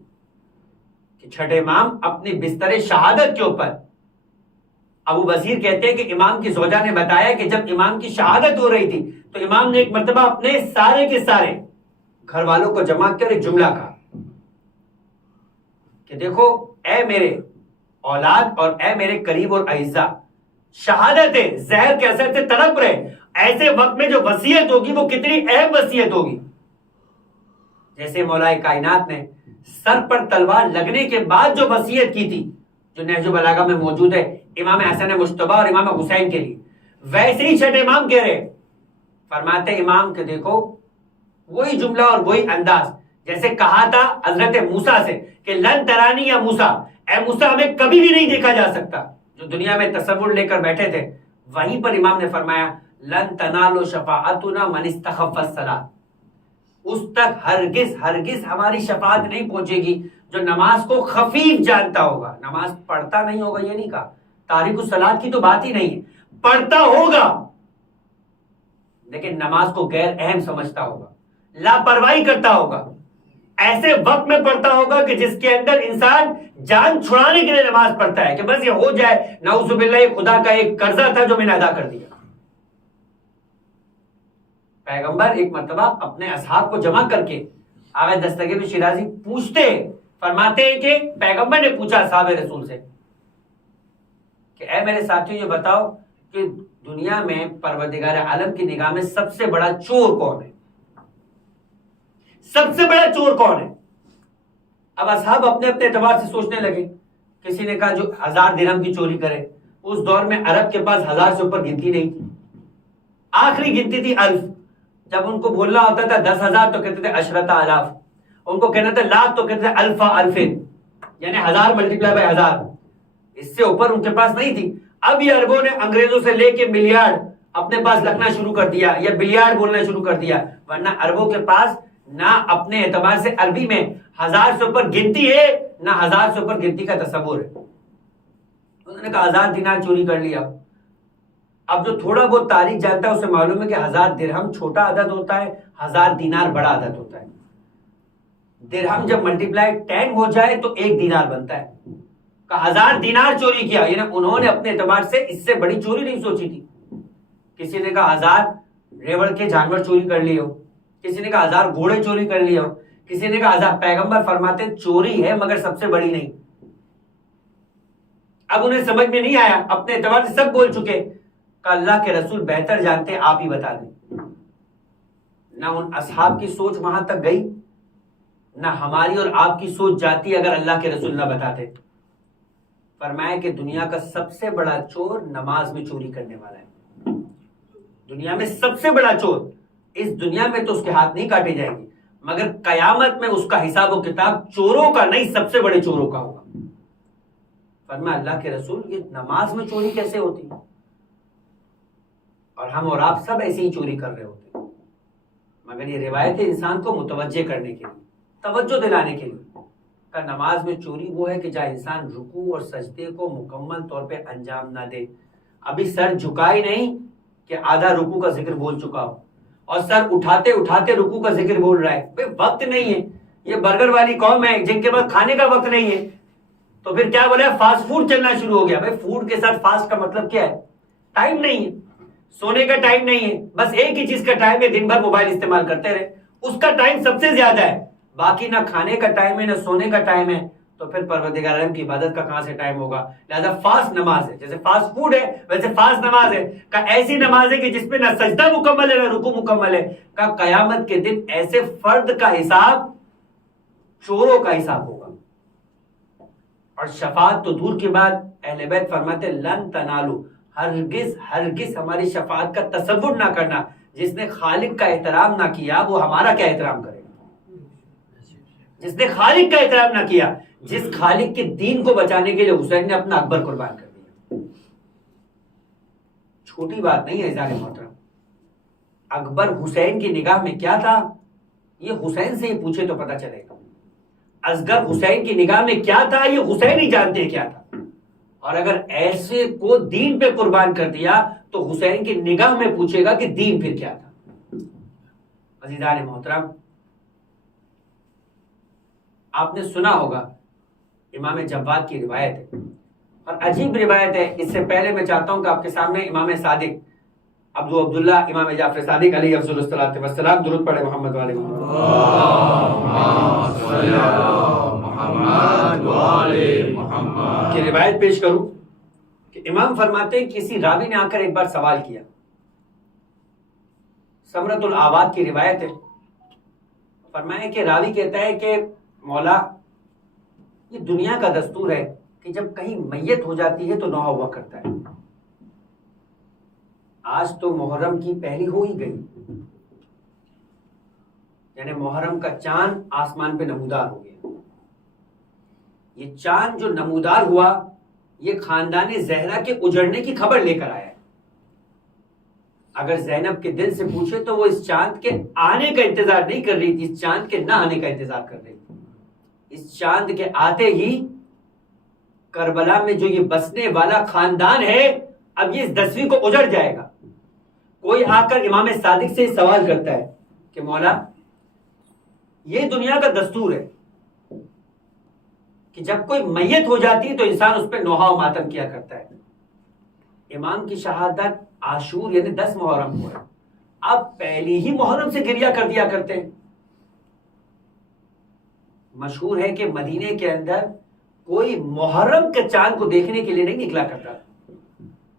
کہ چھٹے امام اپنے بستر شہادت کے اوپر, ابو بصیر کہتے ہیں کہ امام کی زوجہ نے بتایا کہ جب امام کی شہادت ہو رہی تھی تو امام نے ایک مرتبہ اپنے سارے کے سارے گھر والوں کو جمع کر ایک جملہ کہا کہ دیکھو اے میرے اولاد اور اے میرے قریب اور اعزاء, شہادت ہے زہر کے اثر سے تڑپ رہے, ایسے وقت میں جو وصیت ہوگی وہ کتنی اہم وصیت ہوگی. جیسے مولا کائنات نے سر پر تلوار لگنے کے بعد جو وصیت کی تھی جو نہج البلاغہ میں موجود ہے امام حسن مجتبی اور امام حسین کے لیے, ویسے ہی چھٹے امام کہہ رہے. فرماتے امام کہ دیکھو وہی جملہ اور وہی انداز جیسے کہا تھا حضرت موسیٰ سے کہ لن ترانی یا موسیٰ, اے موسیٰ ہمیں کبھی بھی نہیں دیکھا جا سکتا, جو دنیا میں تصور لے کر بیٹھے تھے. وہیں پر امام نے فرمایا لن تنالوا شفاعتنا من استخف الصلاۃ, اس تک ہرگز ہرگز ہماری شفاعت نہیں پہنچے گی جو نماز کو خفیف جانتا ہوگا. نماز پڑھتا نہیں ہوگا یہ نہیں کہا, تارک الصلاۃ کی تو بات ہی نہیں ہے, پڑھتا ہوگا لیکن نماز کو غیر اہم سمجھتا ہوگا, لاپرواہی کرتا ہوگا, ایسے وقت میں پڑھتا ہوگا کہ جس کے اندر انسان جان چھڑانے کے لیے نماز پڑھتا ہے کہ بس یہ ہو جائے, نعوذ باللہ یہ خدا کا ایک قرضہ تھا جو میں نے ادا کر دیا. پیغمبر ایک مرتبہ اپنے اصحاب کو جمع کر کے آغا دستگیر شیرازی پوچھتے فرماتے ہیں کہ پیغمبر نے پوچھا اصحاب رسول سے کہ اے میرے ساتھیوں یہ بتاؤ کہ دنیا میں پروردگار عالم کی نگاہ میں سب سے بڑا چور کون ہے؟ سب سے بڑا چور کون ہے؟ اب اصحاب اپنے اپنے اعتبار سے سوچنے لگے. کسی نے کہا جو 1000 درہم کی چوری کرے. اس دور میں عرب کے پاس 1000 سے اوپر گنتی نہیں تھی, آخری گنتی تھی 1000. جب ان کو بولنا ہوتا تھا 10,000 تو کہتے تھے عشرۃ آلاف, ان کو کہنا تھا لاکھ تو کہتے تھے الفا الفین, یعنی 1000 ملٹیپلائی بائی 1000. اس سے اوپر ان کے پاس نہیں تھی. اب یہ عربوں نے انگریزوں سے لے کے ملیارڈ اپنے پاس رکھنا شروع کر دیا یا بلیارڈ بولنا شروع کر دیا, ورنہ عربوں کے پاس نہ اپنے اعتبار سے عربی میں 1000 سے اوپر گنتی ہے نہ 1000 سے اوپر گنتی کا تصور ہے. انہوں نے کہا 1000 دینار چوری کر لیا. اب جو تھوڑا بہت تاریخ جانتا ہے اسے معلوم ہے کہ 1000 درہم چھوٹا عدد ہوتا ہے, 1000 دینار بڑا عدد ہوتا ہے. درہم جب ملٹیپلائی 10 ہو جائے تو 1 دینار بنتا ہے. کہا 1000 دینار چوری کیا, یعنی انہوں نے اپنے اعتبار سے اس سے بڑی چوری نہیں سوچی تھی. کسی نے کہا 1000 ریوڑ کے جانور چوری کر لیے ہو, کسی نے کہا 1000 گھوڑے چوری کر لیے ہو, کسی نے کہا 1000. پیغمبر فرماتے چوری ہے مگر سب سے بڑی نہیں. اب انہیں سمجھ میں نہیں آیا, اپنے اعتبار سے سب بول چکے. کہ اللہ کے رسول بہتر جانتے, آپ ہی بتا دیں. نہ ان اصحاب کی سوچ وہاں تک گئی, نہ ہماری اور آپ کی سوچ جاتی اگر اللہ کے رسول نہ بتاتے. فرمایا کہ دنیا کا سب سے بڑا چور نماز میں چوری کرنے والا ہے. دنیا میں سب سے بڑا چور، اس دنیا میں تو اس کے ہاتھ نہیں کاٹے جائیں گے، مگر قیامت میں اس کا حساب و کتاب چوروں کا نہیں، سب سے بڑے چوروں کا ہوگا. فرمایا اللہ کے رسول یہ نماز میں چوری کیسے ہوتی؟ اور ہم اور آپ سب ایسے ہی چوری کر رہے ہوتے، مگر یہ روایت انسان کو متوجہ کرنے کے لیے، توجہ دلانے کے لیے کہ نماز میں چوری وہ ہے کہ جہاں انسان رکوع اور سجدے کو مکمل طور پہ انجام نہ دے. ابھی سر جھکائے نہیں کہ آدھا رکوع کا ذکر بول چکا ہو، اور سر اٹھاتے اٹھاتے رکوع کا ذکر بول رہا ہے. بھئی وقت نہیں ہے، یہ برگر والی قوم ہے جن کے پاس کھانے کا وقت نہیں ہے، تو پھر کیا بولے فاسٹ فوڈ چلنا شروع ہو گیا. بھئی فوڈ کے ساتھ فاسٹ کا مطلب کیا ہے؟ ٹائم نہیں ہے، سونے کا ٹائم نہیں ہے، بس ایک ہی چیز کا ٹائم ہے، دن بھر موبائل استعمال کرتے رہے، اس کا ٹائم سب سے زیادہ ہے. باقی نہ کھانے کا ٹائم ہے نہ سونے کا ٹائم ہے، تو پھر پروردگار عالم کی عبادت کا کہاں سے ٹائم ہوگا؟ لہذا فاسٹ نماز ہے، جیسے فاسٹ فوڈ ہے ویسے فاسٹ نماز ہے. کہ ایسی نماز ہے کہ جس پہ نہ سجدہ مکمل ہے نہ رکوع مکمل ہے. کہ قیامت کے دن ایسے فرد کا حساب چوروں کا حساب ہوگا. اور شفاعت تو دور کی بات، اہل بیت فرماتے لن تنالو، ہرگز ہرگز ہماری شفاعت کا تصور نہ کرنا. جس نے خالق کا احترام نہ کیا وہ ہمارا کیا احترام کرے گا؟ جس نے خالق کا احترام نہ کیا، جس خالق کے دین کو بچانے کے لیے حسین نے اپنا اکبر قربان کر دیا. چھوٹی بات نہیں ہے عزیزان محترم. اکبر حسین کی نگاہ میں کیا تھا یہ حسین سے ہی پوچھے تو پتہ چلے گا. اصغر حسین کی نگاہ میں کیا تھا یہ حسین ہی جانتے ہیں کیا تھا. اور اگر ایسے کو دین پہ قربان کر دیا تو حسین کی نگاہ میں پوچھے گا کہ دین پھر کیا تھا. عزیزان محترم، آپ نے سنا ہوگا امام جواد کی روایت ہے، اور عجیب روایت ہے. اس سے پہلے میں چاہتا ہوں کہ آپ کے سامنے امام صادق ابو عبداللہ امام جعفر صادق علیہ افضل الصلاۃ والسلام، درود پڑھے محمد والے محمد کی روایت پیش کروں کہ امام فرماتے ہیں کسی راوی نے آ کر ایک بار سوال کیا. سمرۃ الاواد کی روایت ہے. فرمایا کہ راوی کہتا ہے کہ مولا یہ دنیا کا دستور ہے کہ جب کہیں میت ہو جاتی ہے تو نوحہ ہوا کرتا ہے. آج تو محرم کی پہلی ہو ہی گئی، یعنی محرم کا چاند آسمان پہ نمودار ہو گیا. یہ چاند جو نمودار ہوا یہ خاندان زہرا کے اجڑنے کی خبر لے کر آیا ہے. اگر زینب کے دل سے پوچھے تو وہ اس چاند کے آنے کا انتظار نہیں کر رہی تھی، اس چاند کے نہ آنے کا انتظار کر رہی تھی. اس چاند کے آتے ہی کربلا میں جو یہ بسنے والا خاندان ہے اب یہ اس 10ویں کو اجڑ جائے گا. کوئی آ کر امام صادق سے سوال کرتا ہے کہ مولا یہ دنیا کا دستور ہے کہ جب کوئی میت ہو جاتی ہے تو انسان اس پہ نوحہ و ماتم کیا کرتا ہے. امام کی شہادت عاشور یعنی 10 محرم کو ہے، اب پہلی ہی محرم سے گریہ کر دیا کرتے ہیں. مشہور ہے کہ مدینے کے اندر کوئی محرم کے چاند کو دیکھنے کے لیے نہیں نکلا کرتا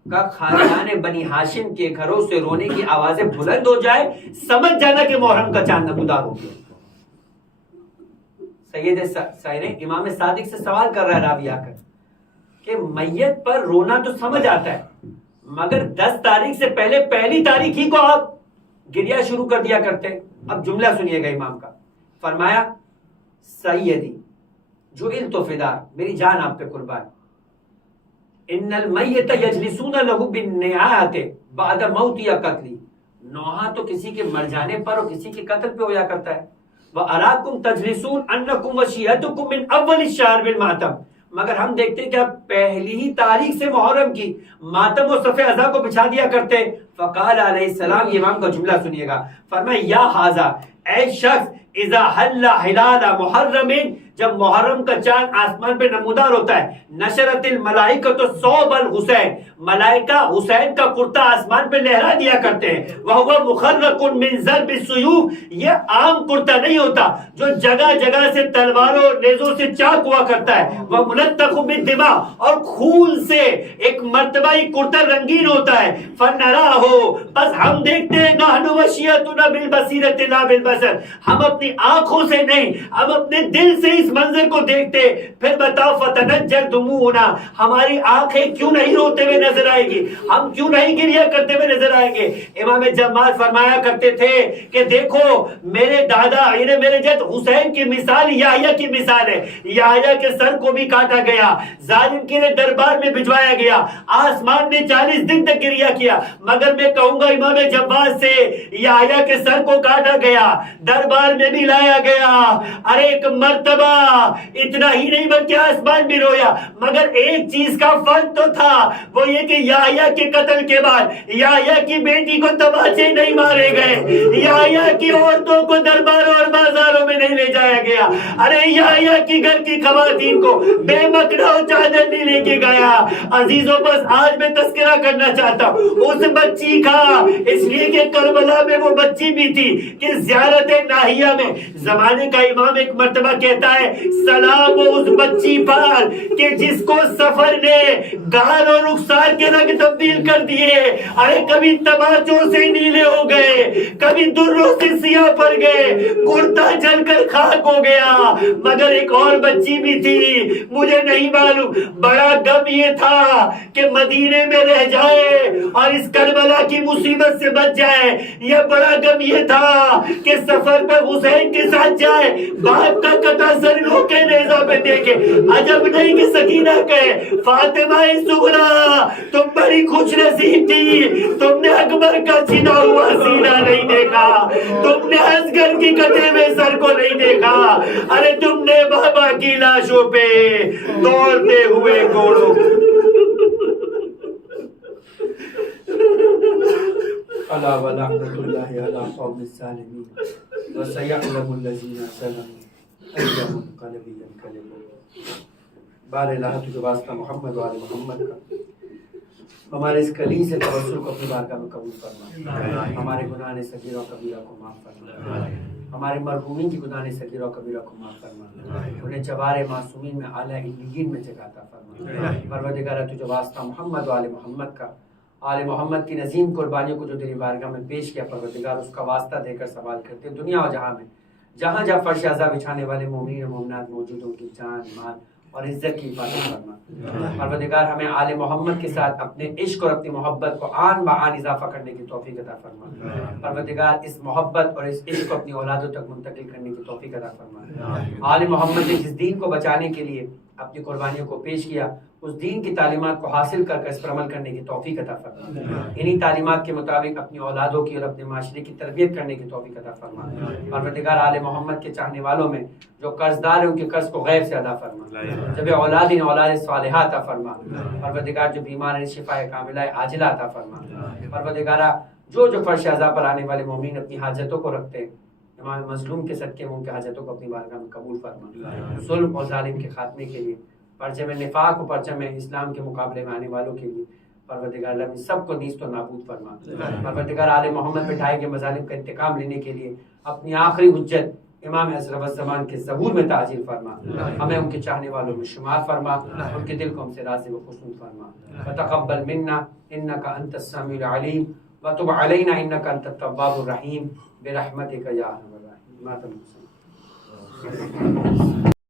کہ خاندان بنی ہاشم کے گھروں سے رونے کی آوازیں بلند ہو جائے، سمجھ جانا کہ محرم کا چاند نمودار ہو گیا. سید سائرین امام صادق سے سوال کر رہا ہے راوی آ کر کہ میت پر رونا تو سمجھ آتا ہے مگر 10 تاریخ سے پہلے پہلی تاریخ ہی کو آپ گریہ شروع کر دیا کرتے ہیں. اب جملہ سنیے گا امام کا. فرمایا سیدی جعلت فدا، میری جان آپ پہ قربان، ان المیت یجلسون له بالنیاحۃ بعد موت یا قتل. نوحہ تو کسی کے مر جانے پر اور کسی کے قتل پہ ہویا کرتا ہے. وَأَرَاكُمْ تَجْلِسُونَ أَنَّكُمْ وَشِيَّتُكُمْ مِنْ أَوَّلِ الشَّهْرِ بِالْمَاتَمِ. مگر ہم دیکھتے ہیں کہ آپ پہلی ہی تاریخ سے محرم کی ماتم و صف اضحیٰ کو بچھا دیا کرتے. فقال علیہ السلام، یہ امام کا جملہ سنیے گا. فرمایا یا حاذا، اے شخص، اذا حل ہلال محرم، جب محرم کا چاند آسمان پہ نمودار ہوتا ہے، نشرت الملائکۃ صوب الحسین، ملائکہ حسین کا کرتا آسمان پہ لہرا دیا کرتے ہیں. وہو مخرق من ضرب السیوف، یہ عام کرتا نہیں ہوتا جو جگہ جگہ سے تلواروں اور نیزوں سے چاک ہوا کرتا ہے. وہ ملتق بالدماء، اور خون سے ایک مرتبہ ہی کرتا رنگین ہوتا ہے. فنراہ، بس ہم دیکھتے ہیں، نحن وشیتنا بالبصیرۃ لا بالبصر، ہم اپنی اپنی آنکھوں سے نہیں اب اپنے دل سے اس منظر کو دیکھتے، پھر بتاؤ فتنجر دموعنا، ہماری آنکھیں کیوں نہیں روتے ہوئے نظر آئے گی، ہم کیوں نہیں گریہ کرتے ہوئے نظر آئیں گے؟ امام جماعت فرمایا کرتے تھے کہ دیکھو میرے دادا یعنی میرے جد حسین کی مثال یحییٰ کی مثال ہے، یحییٰ کے سر کو بھی کاٹا گیا، ظالم کے دربار میں بھجوایا گیا، آسمان نے 40 دن تک گریہ کیا، مگر میں کہوں گا امام جواد سے یحییٰ کے سر کو کاٹا گیا، دربار میں بھی لایا گیا، ارے ایک مرتبہ اتنا ہی نہیں بلکہ آسمان بھی رویا، مگر ایک چیز کا فرق تو تھا، وہ یہ کہ یحییٰ کے قتل کے بعد یحییٰ کی بیٹی کو تماچے نہیں مارے گئے، یحییٰ کی عورتوں کو درباروں اور بازاروں میں نہیں لے جایا گیا، ارے یحییٰ کی گھر کی خواتین کو بے مکڑا و چادر نہیں لے کے گیا۔ عزیزوں بس آج میں تذکرہ کرنا چاہتا ہوں اس بچی کا، اس لیے کہ کربلا میں وہ بچی بھی تھی کہ زیارت ناہیہ میں زمانے کا امام ایک مرتبہ کہتا ہے سلام اس بچی پر کہ جس کو سفر نے گال اور رخسار کے رنگ تبدیل کر دیے، ارے کبھی تماچوں سے نیلے ہو گئے، کبھی دروں سے سیاہ پڑ گئے، کرتا جل کر خاک ہو گیا، مگر ایک اور بچی بھی تھی، مجھے نہیں معلوم، بڑا غم یہ تھا کہ مدینے میں رہ جائے اور اس کربلا کی مصیبت سے بچ جائے، یہ بڑا غم یہ تھا کہ سفر پر حسین کے ساتھ جائے، باپ کا کٹا سر رو کے نیزہ پہ دیکھے، عجب نہیں کہ سکینہ کہے فاطمہ صغریٰ تم بڑی خوش نصیب تھی، تم نے اکبر کا چھنا ہوا سینہ نہیں دیکھا، تم نے اصغر کی کٹے ہوئے سر کو نہیں دیکھا، ارے تم نے بابا کی لاشوں پہ دوڑتے ہوئے گھوڑوں الا ولعنۃ اللہ علی قوم الظالمین وسیعلم الذین ظلموا ای منقلب ینقلبون۔ بار الہ تجھے واسطہ محمد و آل محمد کا، ہمارے اس کلی سے توسل کو اپنی بارگاہ میں قبول فرما، ہمارے گناہ صغیرہ و کبیرہ کو معاف فرما، ہمارے مرحومین کی گناہ صغیرہ و کبیرہ کو معاف فرما، انہیں جوار معصومین میں اعلیٰ علیین میں جگہ عطا فرما۔ پروردگارہ تجھے واسطہ محمد و آل محمد کا، آل محمد کی نظیم قربانیوں کو جو تیری بارگاہ میں پیش کیا پروردگار اس کا واسطہ دے کر سوال کرتے دنیا و جہاں میں جہاں جہاں فرش عزا بچھانے والے مومنین و مومنات موجود ہوں کی جان مال اور عزت کی حفاظت فرما۔ پروردگار ہمیں آل محمد کے ساتھ اپنے عشق اور اپنی محبت کو آن بآن اضافہ کرنے کی توفیق عطا فرما۔ پروردگار اس محبت اور اس عشق کو اپنی اولادوں تک منتقل کرنے کی توفیق عطا فرما۔ آل محمد نے جس دین کو بچانے کے لیے اپنی قربانیوں کو پیش کیا اس دین کی تعلیمات کو حاصل کر اس پر عمل کرنے کی توفیق عطا فرما۔ انہی تعلیمات کے مطابق اپنی اولادوں کی اور اپنے معاشرے کی تربیت کرنے کی توفیق عطا فرما۔ پروردگار آل محمد کے چاہنے والوں میں جو قرض دار ہیں ان کے قرض کو غیب سے ادا فرما، جب اولاد صالحہ عطا فرما۔ پروردگار جو بیمار ہیں شفا کاملہ عاجلہ عطا فرما۔ پروردگارہ جو فرش عزا پر آنے والے مومنین اپنی حاجتوں کو رکھتے ہیں امام مظلوم کے صدقے میں ان کے حاجتوں کو اپنی بارگاہ میں قبول فرما۔ ظلم اور ظالم کے خاتمے کے لیے، پرچم نفاق و پرچم اسلام کے مقابلے میں آنے والوں کے لیے پروردگار عالم سب کو نیست و نابود فرما۔ پروردگار آل محمد پہ ڈھائے کے مظالم کا انتقام لینے کے لیے اپنی آخری حجت امام اشرف الزمان کے ظہور میں تعجیل فرما، ہمیں ان کے چاہنے والوں میں شمار فرما، ان کے دل کو ہم سے راضی و خوشنود فرما۔ وتقبل منا انک انت السمیع العلیم وتب علینا انک انت التواب الرحیم برحمتک یا ارحم الراحمین۔